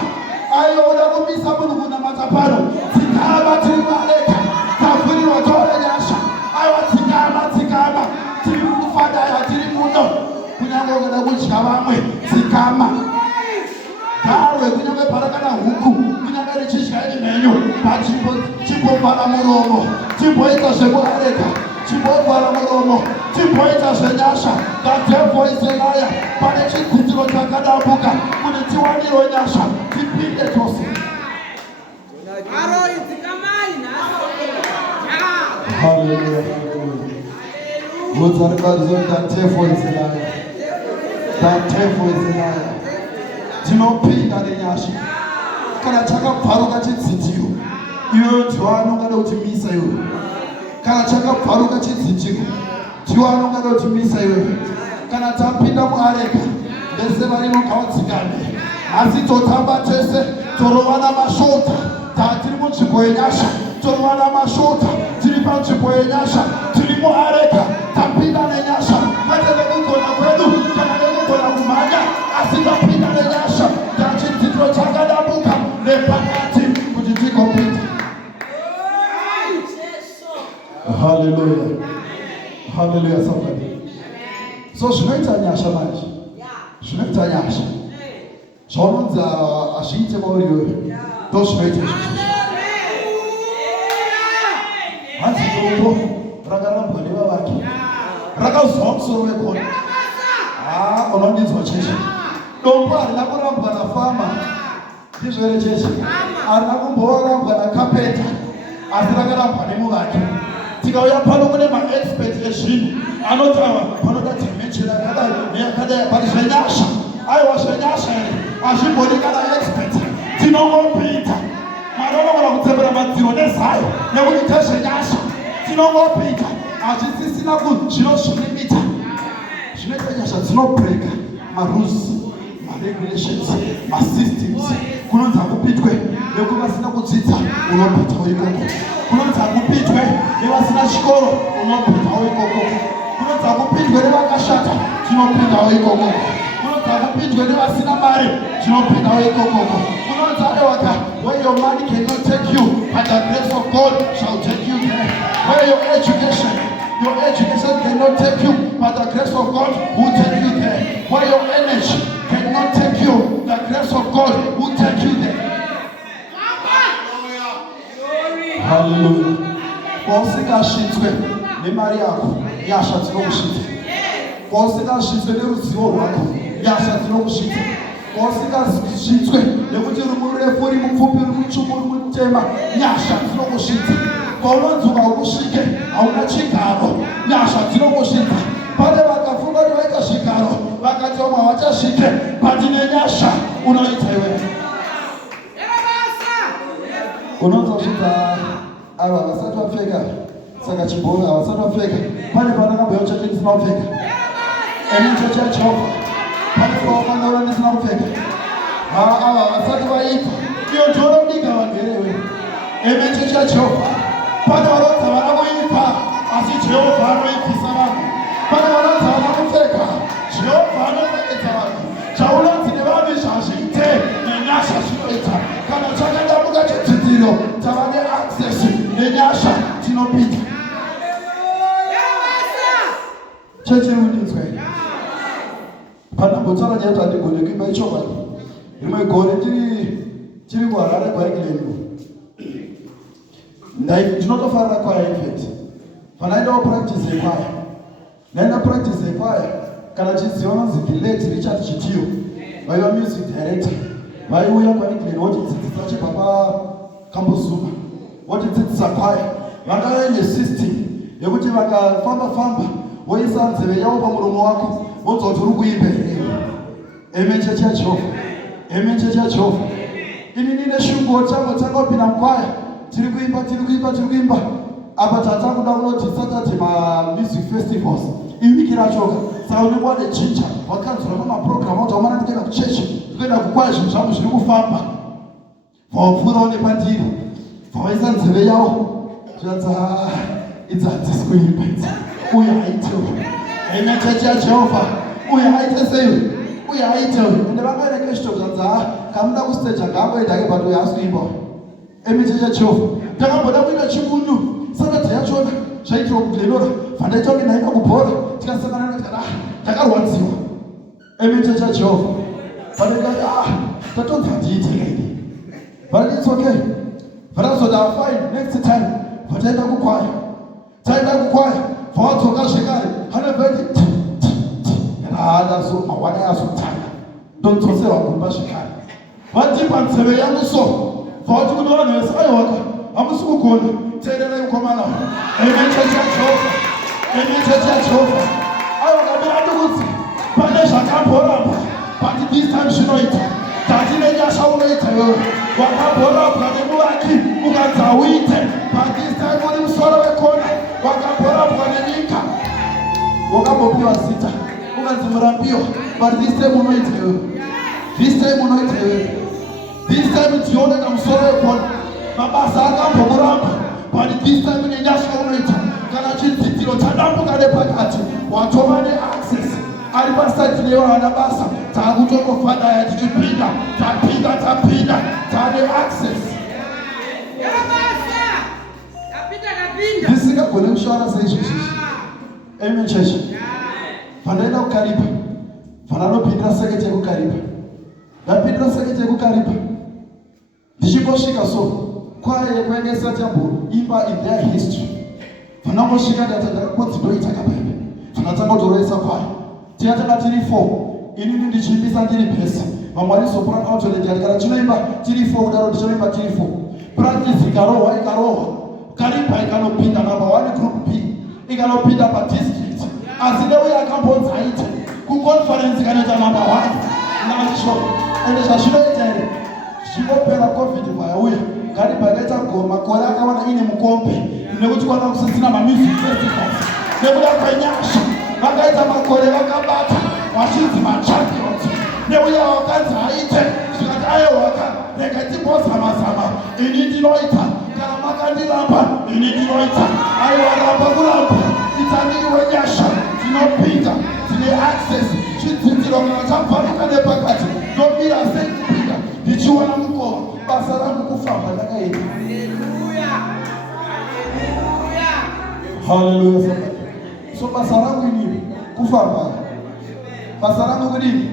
Uda kumisa munhu kunamata pano. Dzikama tiri muareka. Tafurirwa tore nyasha. Dzikama tiri mukufadaya tiri muno. Kunyangwe ukada kudya vamwe dzikama. Garwe kunyangwe parakana huku, kunyangwe richidya iri mhenyu, chimbovhara muromo, chimboita zvemuareka, chimbovhara muromo, chimboita zvenyasha. The devil is a liar. Pane chidzitiro chakadambuka kuti tiwanirwe nyasha, tipinde tose. Hallelujah. That devil is a liar. That devil is a liar. Tinopinda nenyasha. Kana chakabvaruka chidzitiro, iwe ndiwe anongada kutimisa iwe. Kana chakabvaruka chidzitiro, ndiwe anongada kutimisa iwe. Kana tapinda muareka, vese varimo ngavadzikame. Asi totamba tese, torovana mashota. Tiri munzvimbo yenyasha, torovana mashota. Tiri panzvimbo yenyasha, tiri muareka, tapinda nenyasha. Kwete nekugona kwedu, kana nekugona kumhanya, asi tapinda nenyasha. Chidzitiro chakadambuka nepakati kuti tikopinda. Hallelujah. Hallelujah somebody. So zvinoita nyasha manje. Zvinoita nyasha. Zvaunonzi hazviite mauri iwewe. Ndozvinoita izvozvo. Hanzi dombo rakarambwa nevavaki. Rakazuva musoro wekona. Unondinzwa cheche. Dombo harina kurambwa nafama. Ndizvo here cheche. Harina kumborambwa nakapeta. Asi rakarambwa nemuvaki. Tikauya pano kune maexpert ezvinhu anotaura panoda dimension yakadai neyakadai pari zvenyasha. Aiwa zvenyasha here hazvimbodi kana expert. Tinongopinda. Mwari vanogona kutsembera madziro nezayo nekuti tezvenyasha. Tinongopinda. Hazvisisina zvinozvilimita. Zvinoita nyasha dzinobreka marules, maregulations, masystems. Kunonzi hakupitwe nekuvasina kudzidza unopindawo ikoko. Kunonzi hakupitwe nevasina chikoro unopindawo ikoko. Kunonzi hakupitwe nevakashata tinopindawo ikoko. Kunonzi hakupitwe nevasina mari tinopindawo ikoko. Kunonzi adewaka where your money cannot take you, but the grace of God shall take you there. Where your education cannot take you, but the grace of God will take you there. Where your energy cannot take you, the grace of God will take you there. Hallelujah. Kwausingashitswe nemari yako, nyasha dzinokushita. Kwausingashitswe neruzivo rwako, nyasha dzinokushita. Kwausingashitswe nekuti uri murefu, uri mupfupi, uri mutsvuku, uri mutema, nyasha dzinokushita. Kwaunonzuka ukusvike hauna chigaro, nyasha dzinokushita. Pane vakafunga kuti vaita zvigaro vakati vamwe havachasvike, but nenyasha unoita iwewe. Unonzwa zvita ava vasati vapfeka saka chibhora havasati vapfeka. Pane panakabhuya chechi ndisina kupfeka. Amen. Chechi yaJehovha. Pane pawakangaura ndisina kupfeka. Ava vasati vaibva. Iyo ndoro mdiga vanhu here iwewe. Amen. Chechi ya Jehova. Pane varonza vanoipa asi Jehova anoipisa vanhu. Pane varonza vanopfeka Jehova anopfekedza vanhu. Chaunonzi nevanhu zvazviite nenyasha zvinoita. Kana chakadamuka chidzidziro tava neaccess nenyasha tinopinda. Chechi rinodinzwa. Pana kutsara nyata ndigone kuimba ichokwadi. Rimwe gore tiri kuHarare kwaIngilandi. Ndinotofarira kwaya infect. Panaenda practice yekwaya. Naenda practice yekwaya kana chiziva nonzi Delete Richard Chitiyo. Vaiva music director. Vaiuya kwaIngilandi votidzidzisa chibaba Kambozuma. Votidzidzisa kwaya. Vanga nesystem yekuti vakafamba voisa nzeve yavo pamuromo wako vozoti uri kuimba. Amen. Chechi ya Jehova. Amen. Chechi ya Jehova. Ini neshungu changu takapinda mkwaya. Tiri kuimba. Apa tatakuda kunotisa tati music festivals. Iwiki rachoka. Saka unengwa nechinja. Wakanzura pamaprogram utaumana tikenda kuchechi. Tikenda kukwaya zvinhu zvangu zviri kufamba. Vapfuurawo nepandiri. Vaisa nzeve yavo. Zvatsa idzi hadzisi kuimba idzi. Uya haitewo. Amen. Chechi ya Jehova. Uya haite sei. Uya haitewo. Ende vakaereke zvito zvatsa kamuda kustage ngaamboenda ke but uya hasi kuimba. Amen. Chechi ya Jehova. Takamboda kuita chikunyu. Saka yachona zvaitira kuGlenora. Vandaita kuti ndaenda kubhora. Tikasangana nekada. Takarwadziwa. Amen. Chechi ya Jehova. Vandaita tatonza ndiite lady. But it's okay. Vanazoti fine next time. Vataenda kukwaya. Taenda kukwaya. Vatsoka zvekare. Hanebeti. Hadazo mawana yazotanga. Ndotsosera kumba zvekare. Vatipa nzeve yangu so. Vati kuti vanhu vese aiwaka. Hamusi kugona. Tenderai kukomana. Amen. Chechi ya Jehova. Amen. Chechi ya Jehova. Aiwakabira ndikudzi. Pane zvakamboramba. But this time zvinoita. Tatine nyasha unoita iwewe. Wakamboramba nemuvaki. Ukanza uite. But this time uri musoro wekona. Wakamboramba nenyika. Wakambopiwa zita. Ukanzi murambiwa. But this time unoita iwewe. This time unoita iwewe. This time tioneka musoro wekona. Mabasa akambomuramba. But this time nenyasha unoita. Kana chidzidziro chadambuka nepakati. Watova neaccess. Ari pasite neyohana basa. Takutongofanda yatichipinda. Tapinda. Tane access. Ndisingagone kushora seizvizvi. Amen. Chechi. Vandaenda kuKariba. Vananopindira sekete yekuKariba. Ndapindira sekete yekuKariba. Ndichingosvika so kwaya yekuendesa tambo imba in their history. Vanangosvika ndakakotsindoita kabebe. Vanatanga kutoroesa kwaya. Tinatanga tiri 4. Inini ndichiimbisa ndiri bhesi. Vamwe vari soprano alternate kana chinoimba tiri 4 kudaro ndichinoimba tiri 4. Practice ikarohwa. Kariba ikanopinda number 1 group B. Ikanopinda padistrict. Asi neuyo akambodza aita kuconference kanoita number 1. Nacho. Ende zvazvinoita here. Zvingopera COVID vayauya. Kariba ikaita makore akawanda ine mukombe. Nekuti kwanga kusisina mamusic festivals. Nekuda kwenyasha. Vakaita makore vakabata. Vachinzi machampions. Neuya wakanzi aite. Zvikati aiwaka. Rega timbozama. Ini ndinoita. Kana makandiramba. Ini ndinoita. Aiwaramba kuramba. Itandiri wenyasha. Tinopinda. Tine access. Chidzidziro kana chabvaruka nepakati. Ndomira sekupinda. Ndichiwana mukova. Basa rangu kufamba ndakaita. Hallelujah. So basa rangu inini kufamba. Basa rangu kudini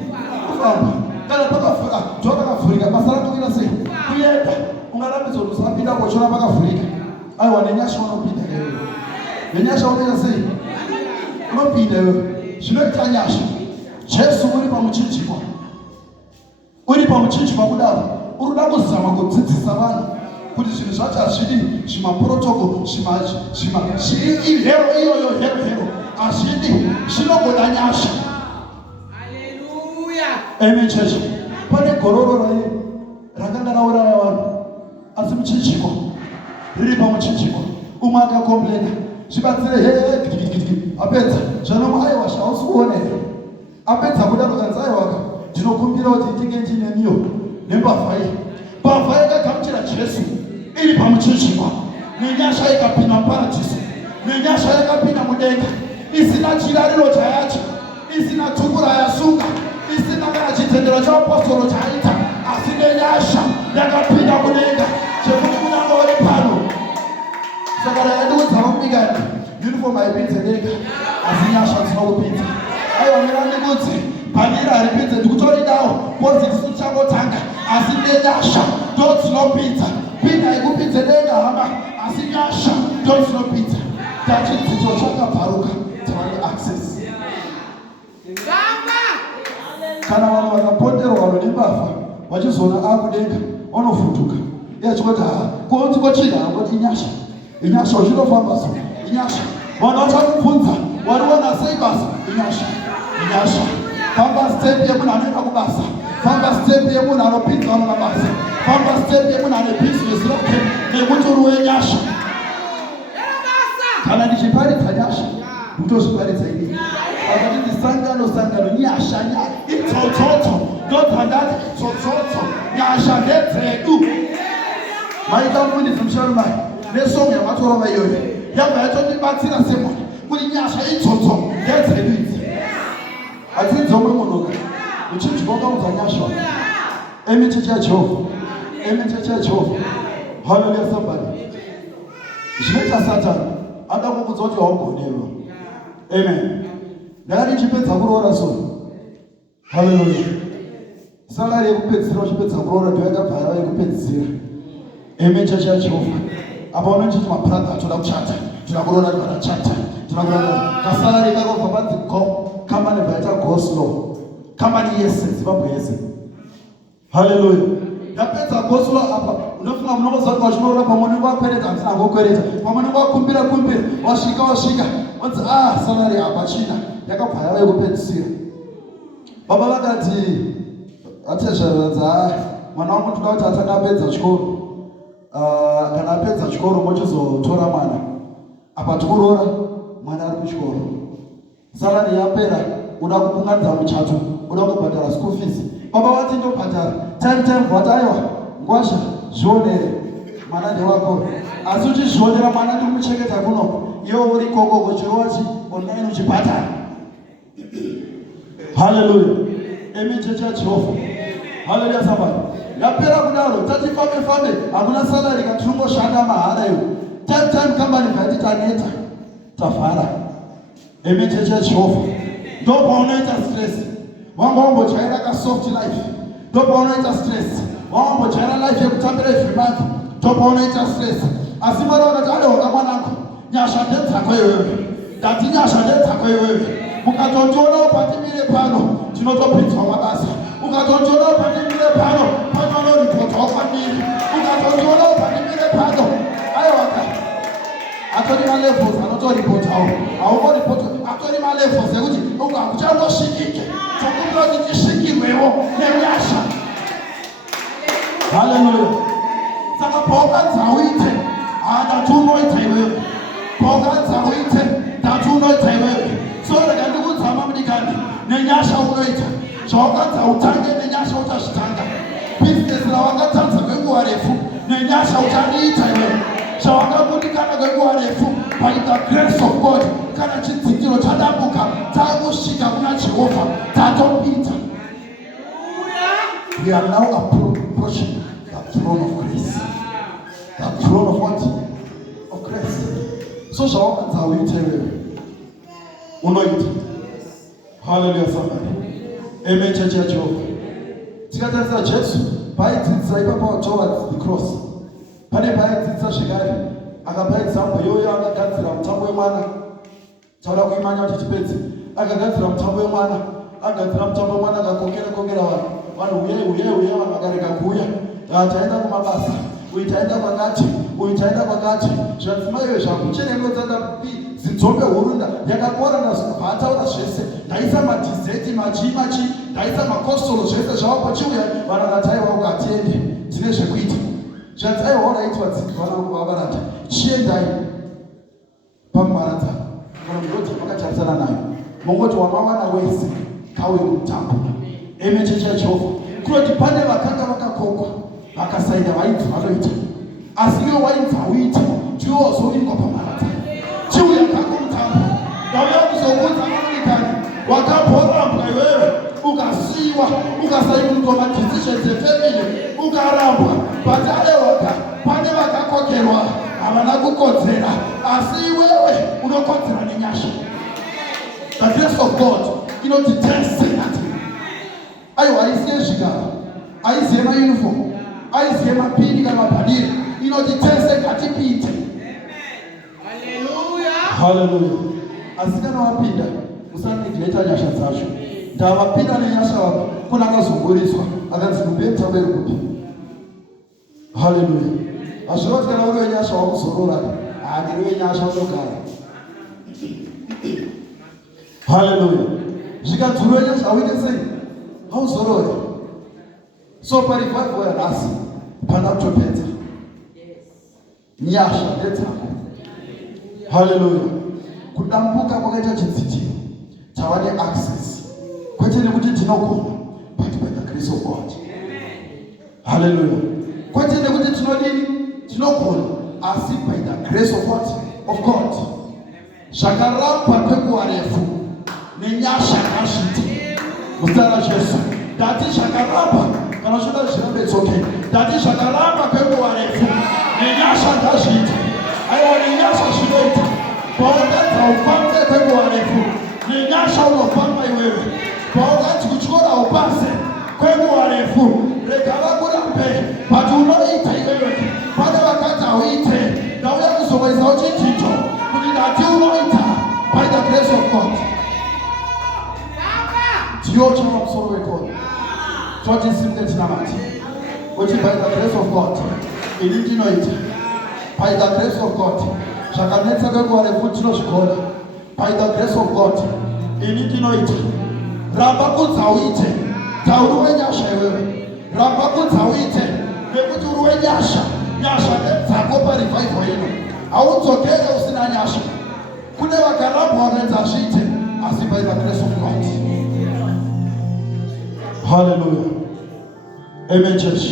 kufamba. Kana pakafurika, joka kafurika. Basa rangu kina sei kuyenda. Ungarambidzo kusapinda kochora pakafurika. Aiwa nenyasha unopinda leo. Nenyasha unoita sei? Unopinda wewe. Zvinoita nyasha. Jesu uri pamuchinjikwa. Uri pamuchinjikwa kudaro. Uruda kuzama kudzidzisa vanhu kuti zvinhu zvacho hazvidi zvimaprotocol hero hazvidi zvinogona nyasha. Haleluya. Amen. Chechi. Pane gororo rakanga rauraya vanhu asi muchinjikwa riri pamuchinjikwa. Umwe akakomplena zvibatsire apedza zvanomwe aiwa zvausi kuona here. Apedza kudaro kanzi aiwaka ndinokumbira kuti ndinge ndinemiyo nembavha iyi. Mbavha yakagamuchira Jesu iri pamuchechiwa nenyasha ikapinda muparadhiso nenyasha yakapinda mudenga isina chirariro chayacho isina tuku rayasunga isina kana chitendero chaapostoro chaita asi nenyasha yakapinda mudenga chekuti kunyange uri pano saka rakandikudzava kubikani uniform haipinze denga asi nyasha dzinokupinza aiwa mirandikudzi bhanira haripinze ndikutoridawo pozitisu changotanga asi nenyasha ndo dzinopinza pinda ikupinze denga hama asi nyasha ndo dzinopinza tachidzidzo chakabvaruka tavane access kana vanhu vakaponderwa vanhu nembafa vachizoona akudenga vanovhunduka iachikoti konzi kochida angoti inyasha uchinofamba so inyasha vanhu vachamubvunza wariona sei basa inyasha famba step yemunhu anoenda kubasa famba step yemunhu anopinza vanhu mabasa famba step yemunhu ane business roke nekuti uri wenyasha kana ndichiparidza nyasha ndotozviparidza inini akatiti sangano nyasha itsotsoto ndodzandati itsotsoto nyasha ndedzedu maikamufundisi musharumai nesongo yamatorova iyoyo yabva yatondibatsira semwana kuti nyasha itsotso ndedzedu idzi hatsinzomwe munhuka uchinzwa kaudza nyasha emi chechi yajehovha haleluya somebody zvinoita satani ada kukudza kuti haugonerwa amen ndakati chipedza kuroora so haleluya salari yekupedzisira uchipedza kuroora ndo yakabvara yekupedzisira amen chechi yajehovha apa unonchiti mabradha toda kuchata toda kuroora varachata toda kuroora kasalari kakobva panzi kambani bvaita goslow kambani yese zimbabwe yese haleluya ndapedza goslow apa unofunga munokuziva kuti wachinoora pamwe unenge wakweredza handina ngokweredza pamwe unenge wakumbira wasvika wanzi salari apa china yakabva yava yekupedzisira baba vakati atezvaranzi mwana wangu toda kuti atanga apedza chikoro kana apedza chikoro mochizotora mwana apa tikuroora mwana ari kuchikoro salari yapera uda kukunganidza muchato uda kubhadhara school fees baba vati ndobhadhara time vati aiwa ngwasha zvionere mwana ndewako asi uchizvionera mwana ndiri kumuchengeta kunoko iwe uri kokoko chirovachi online uchibhadhara haleluya emi chechi yajehovha haleluya sambari yapera kudaro tatifambe hakuna salari katirungoshanda mahara iwo time kambani bvaiti taneta tavhara emi chechi yajehovha ndo paunoita stress wanga wambojaira kasoft life ndo paunoita stress wambojaira life yekutambira every month ndo paunoita stress asi mwana wakati adehonga mwanangu nyasha ndedzako iwewe ndati nyasha ndedzako iwewe ukatondiona patimire pano tinotopinzwa mabasa ukatondiona patimire pano panonoripotwa kwandiri ukatondiona patimire pano aiwaka atori malevels anotoripotawo aumoripota atori malevels ekuti ukakuchangosvikike chokumbira kuti tisvikirwewo nenyasha haleluya saka paukanzi uite ndati unoita iwewe paukanzi uite ndati unoita iwewe so rega ndikudzama mudikani nenyasha unoita zvaukanzi utange nenyasha uchazvitanga bhizinesi rawangatadza kwenguva refu nenyasha uchariita iwewe zvawangakundikana kwenguva refu by the grace of God kana chidzitiro chadambuka takusvika kuna Jehovha tatopita. We are now approaching the throne of grace. The throne of what? Of grace. So zvawakanzi uite iwewe unoita. Hallelujah somebody. Amen chechi yajehovha. Tikatarisa Jesu paaidzidzisa ipapo towards the cross. Pane paaidzidzisa zvekare akapa example iyoyo akagadzira mutambo wemwana. Tauda kuimanya kuti tipedze. Akagadzira mutambo wemwana. Agadzira mutambo wemwana akakongera vanhu uye vanhu vakarega kuuya. Taenda kumabasa. Uitaenda kwakati, uitaenda kwakati. Zvadzima iwe zvakuchenemedza zinzombe hurunda yakakora ndazvataura zvese ndaisa madhizeti machi ndaisa makostoro zvese zvavapo chiuya vanhu vakataiwa ukatiende tine zvekuita zvadzaiwa oraitwa dziki vanangu vavaranda chiendai pamumaradzano kana mudodzi makatarisana nayo mongoti wamawana wese kauye mutambo emechechi yajehovha kunoti pane vakanga vakakokwa vakasaida vaibva vanoita asiwe wayenza uithe chiwozo ingophamata chiuya kako mtambo ngawuya kuzokuza amanikani wakaphorampa iwewe ukasiwa ukasayiba umuntu wama-decisions efamily ukarambwa batale waka pane vakakhokelwa havana kukodzera asi iwewe unokodzera nenyasha. The grace of God inotitese nathi aiwa aisiye zvigaro aiziye mauniform aiziye mapini kana mabhanire inotitese ngatipite. Haleluya. Asi kana wapinda usanigileta nyasha dzacho ndavapinda nenyasha wako kuna akazomboriswa akanzi kubeta weri kupi. Haleluya. Azvinoti kana uri wenyasha wakuzorora ndiri wenyasha unogara. Haleluya. Zvikadzuru wenyasha uite sei hauzorore. So parivival yanhasi pana kutopedza nyasha ndedzako. Haleluya. Kudambuka kwakaita chidzitiro tava neaccess kwete nekuti tinogona but by the grace of God. Haleluya. Kwete nekuti tinodini tinogona asi by the grace of what? Of God. Zvakaramba kwenguva refu nenyasha yakazvita muzita raJesu. Ndati zvakaramba kana zvoda zvirambe tsoke ndati zvakaramba kwenguva refu nenyasha yakazvita. Aiwa nenyasha zvinoita paungadza ufambe kwenguva refu nenyasha unofamba iwewe. Paungati kuchikora upase kwenguva refu rega vakurambe but unoita iwewe. Pane vakati hauite ndauya kuzowezawo chidhito kuti ndati unoita by the grace of God. Ndiyo chava musoro wekona toti simbe tinamati kuti by the grace of God ini ndinoita by the grace of God. Zvakanetsa kwenguva refu tinozvigona by the grace of God ini ndinoita. Ramba kudza uite tauri wenyasha iwewe. Ramba kudza uite nekuti uri wenyasha. Nyasha nedzako parivival ino haudzokere usina nyasha. Kune vakarambwa vakaenza zviite asi by the grace of God. Hallelujah. Amen church.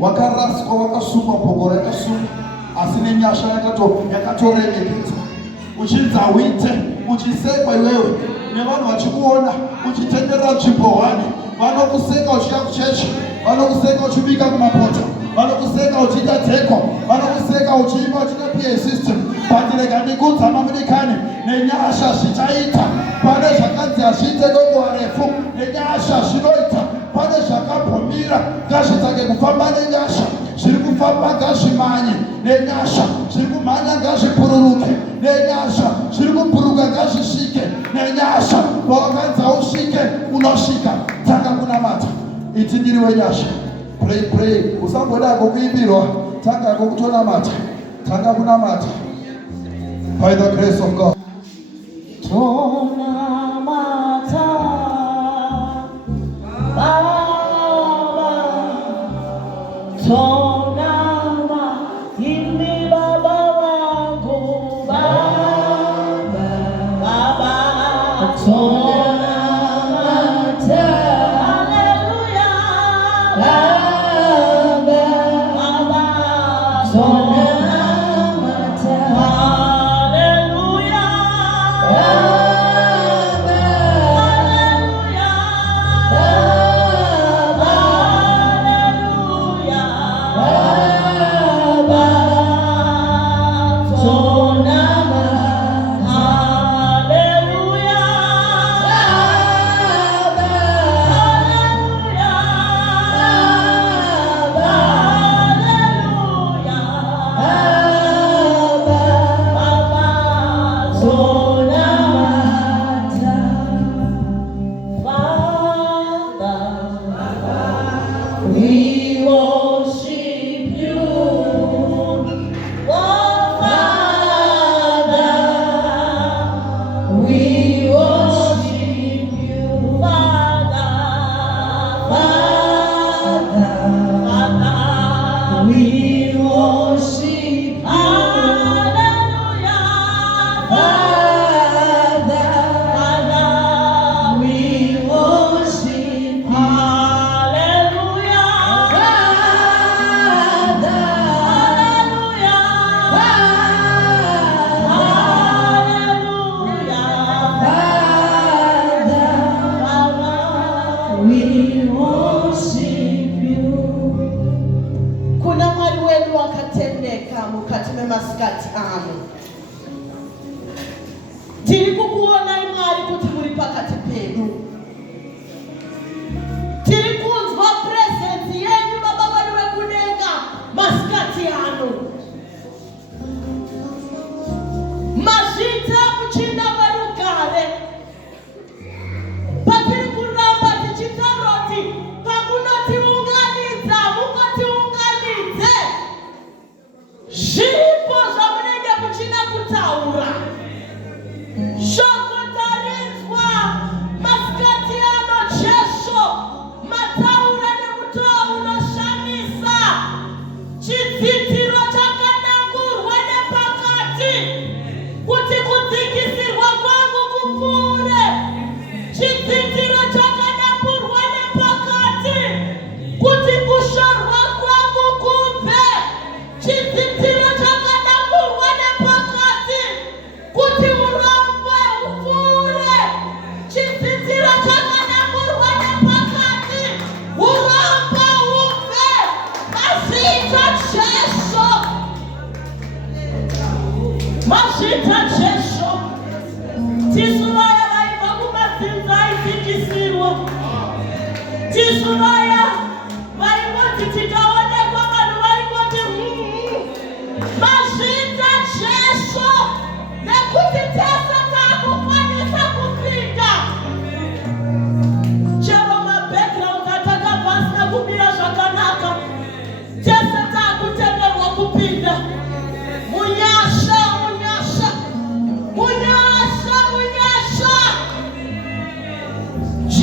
Wakaraswa wakasungwa pogoro yakasungwa asi nenyasha yakatoremekedzwa. Uchinza uite uchisekwa iwewe nevanhu vachikuona uchitenderera nzvimbohwani vanokuseka uchida kuchechi vanokuseka uchibika kumapoto vanokuseka uchiita dheko vanokuseka uchiimba uchida PA system but rega ndikudza mamunikani nenyasha zvichaita. Pane zvakanzi hazviite kwenguva refu nenyasha zvinoita. Pane zvakabvumira ngazvitange kufamba nenyasha. Zviri kufamba ngazvimanye nenyasha. Zviri kumhanya ngazvipururuke nenyasha. Zviri kuburuka ngazvisvike nenyasha. Pawakanza usvike unosvika. Tanga kunamata iti ndiri wenyasha. Pray usamboda kuimbirwa tanga kutonamata. Tanga kunamata by the grace of God. Tonamata Baba Tonama Ini Baba wangu Baba Tonamata Haleluya Baba Tonamata Haleluya We worship you, oh Father. We worship you, Father. Father. We worship you, hallelujah.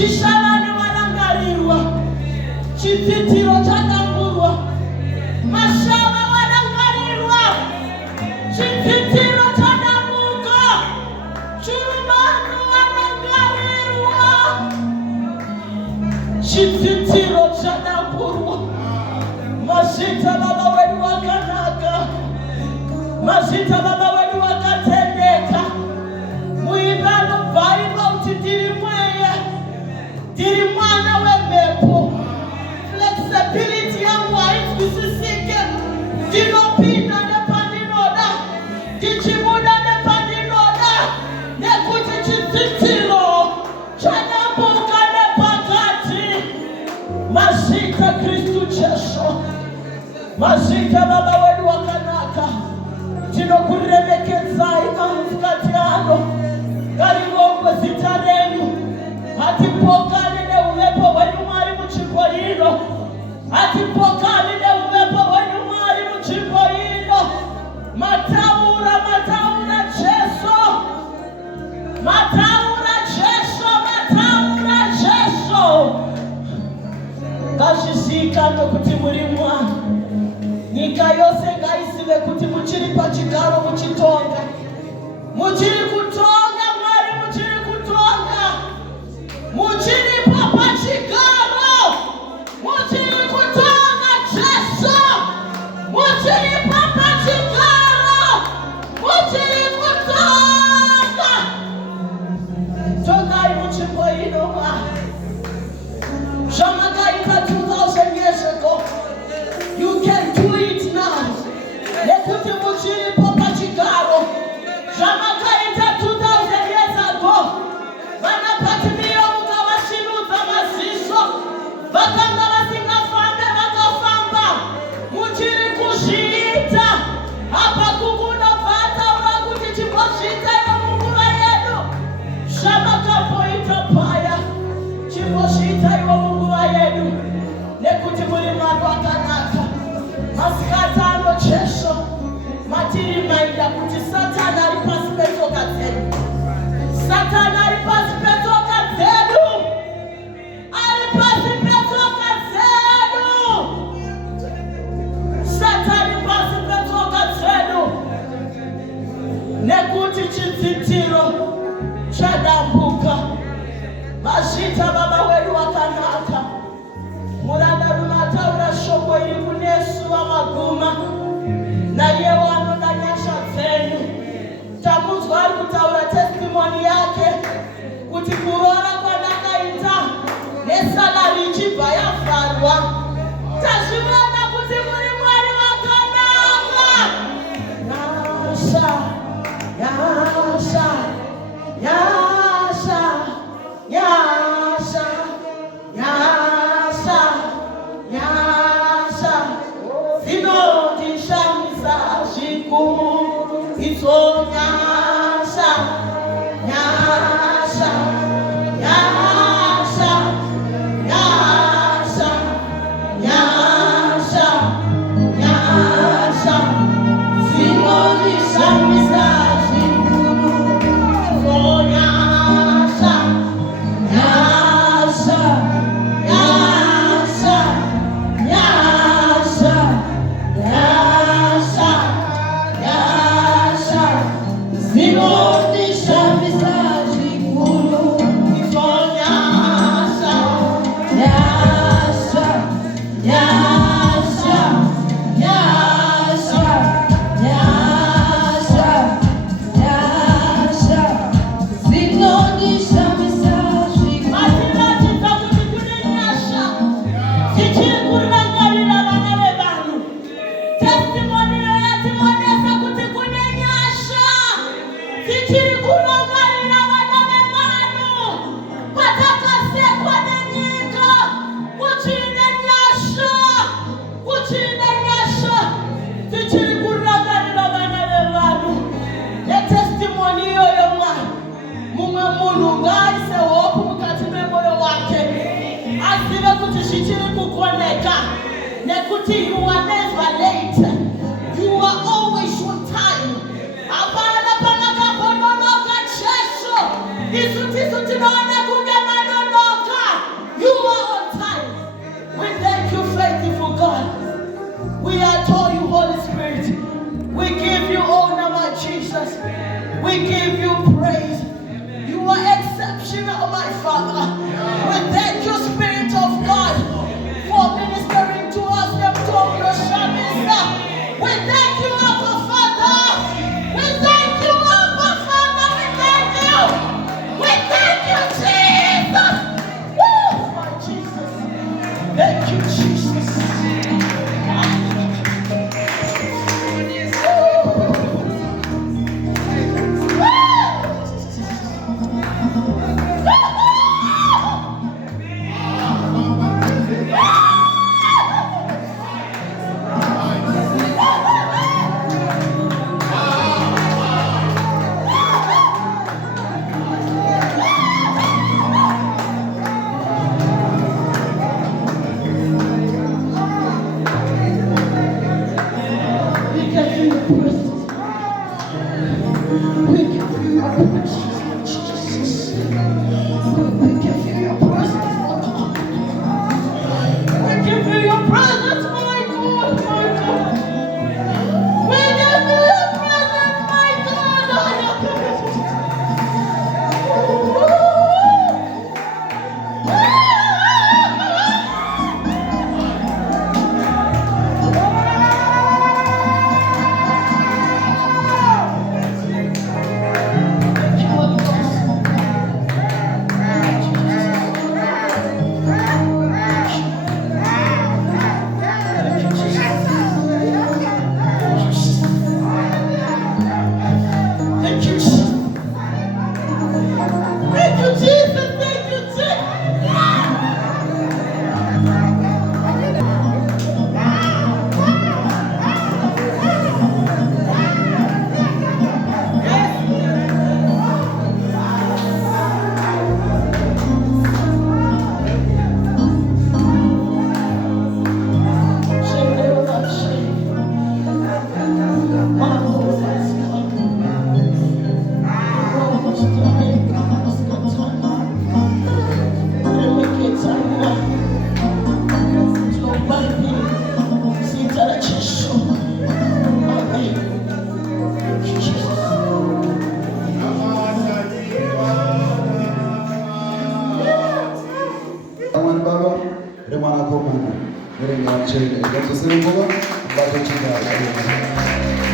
Chishavani warangarirwa, chitsitiro chadamburwa, mashava warangarirwa, chitsitiro chadambuka, churumanu warangarirwa, chitsitiro chadamburwa. Mazita baba wedu wakanaka, mazita baba wedu wakatendeka. Muibano vaimba uti tiri mweya, tiri mwana wembepo. Flexibility yangu haisisike, tinopinda nepandinoda, tichimuda nepandinoda, nekuti chitsitiro chadambuka nepakati. Mazita Kristu Jesu, mazita baba wedu wakanaka, tinokuremekezai mukati ano. Karibongo zita lenu, hatipokani ne uwepo wenu Mwari muchimbo hilo, hatipokani ne uwepo wenu Mwari muchimbo hilo. Mataura Jesu, mataura Jesu, mataura Jesu. Kashishika nokuti muri mwana, nyika yose ngaisive kuti muchiri pachigaro muchitonga, muchiri kutonga Mwari, muchiri kutonga, muchiri papachigaro, muchiri kutonga Jesu, muchiri papachigaro, muchiri kutonga. Tongai muchimbo ino Mwari. Shamakaita 2000 years ago. You can do it now. Nekuti muchiri papachigaro. Shamakaita 2000 years ago. Vanapatimiyo mukavashinuza maziso. Vakanga vasingafambe vakafamba. Muchiri kuzviita. Apa kukunovata urakuti chimbozviita yomunguva yedu. Shamakapoita paya. Chimbozviita yomunguva yedu. Nekuti muri Mwari wakanaka. Masikata ano Jesu, matiri maida kuti Satana ari pasi petsoka dzedu. Satana ari pasi petsoka dzedu. Ari pasi petsoka dzedu. Satana ari pasi petsoka dzedu. Nekuti chidzitiro chadambuka. Mazita baba wedu wakanaka. Muranda rumataura shoko iri kunesu wamaguma. Naye wanoda nyasha dzenyu. Tamuzwa ari kutaura testimony yake, kuti kurora kwanakaita nesalari ichibva yavharwa. Tazviona kuti muri Mwari wakanaka. Yasha, yasha, yasha, yasha, yasha, yasha. Zinondishamisa zvikuru idzo nyasha, nyasha, nyasha, nyasha, nyasha, nyasha. Zinondishamisa zvikuru idzo nyasha, nyasha, nyasha, nyasha, nyasha, nyasha. Zinondishamisa zvikuru idzo nyasha, nyasha, nyasha, nyasha, nyasha, nyasha. Zinondishamisa zvikuru. Matiratidza kuti kune nyasha tichiri kurangarira vana vevanhu. Testimony yationesa kuti kune nyasha tichiri kurangarira vana vevanhu. Patakasekwa nenyika, kuchine nyasha, kuchine nyasha, tichiri kurangarira vana vevanhu. Netestimony iyoyo Mwari, mumwe munhu ngaaise hope mukati memwoyo wake, azive kuti zvichiri kukoneka, nekuti you are never late, you are always on time. Hapana panakapononoka Jesu, isu tisu tinoona kunge manonoka. We give you praise. You are exceptional, my Father. We thank you, Spirit of God, for ministering to us. We thank you, Abba Father. We thank you, Abba Father. We thank you. We thank you, Jesus. Woo, my Jesus. Thank you, Jesus. Remana Komana, Remana Chile, that's the same one, but it's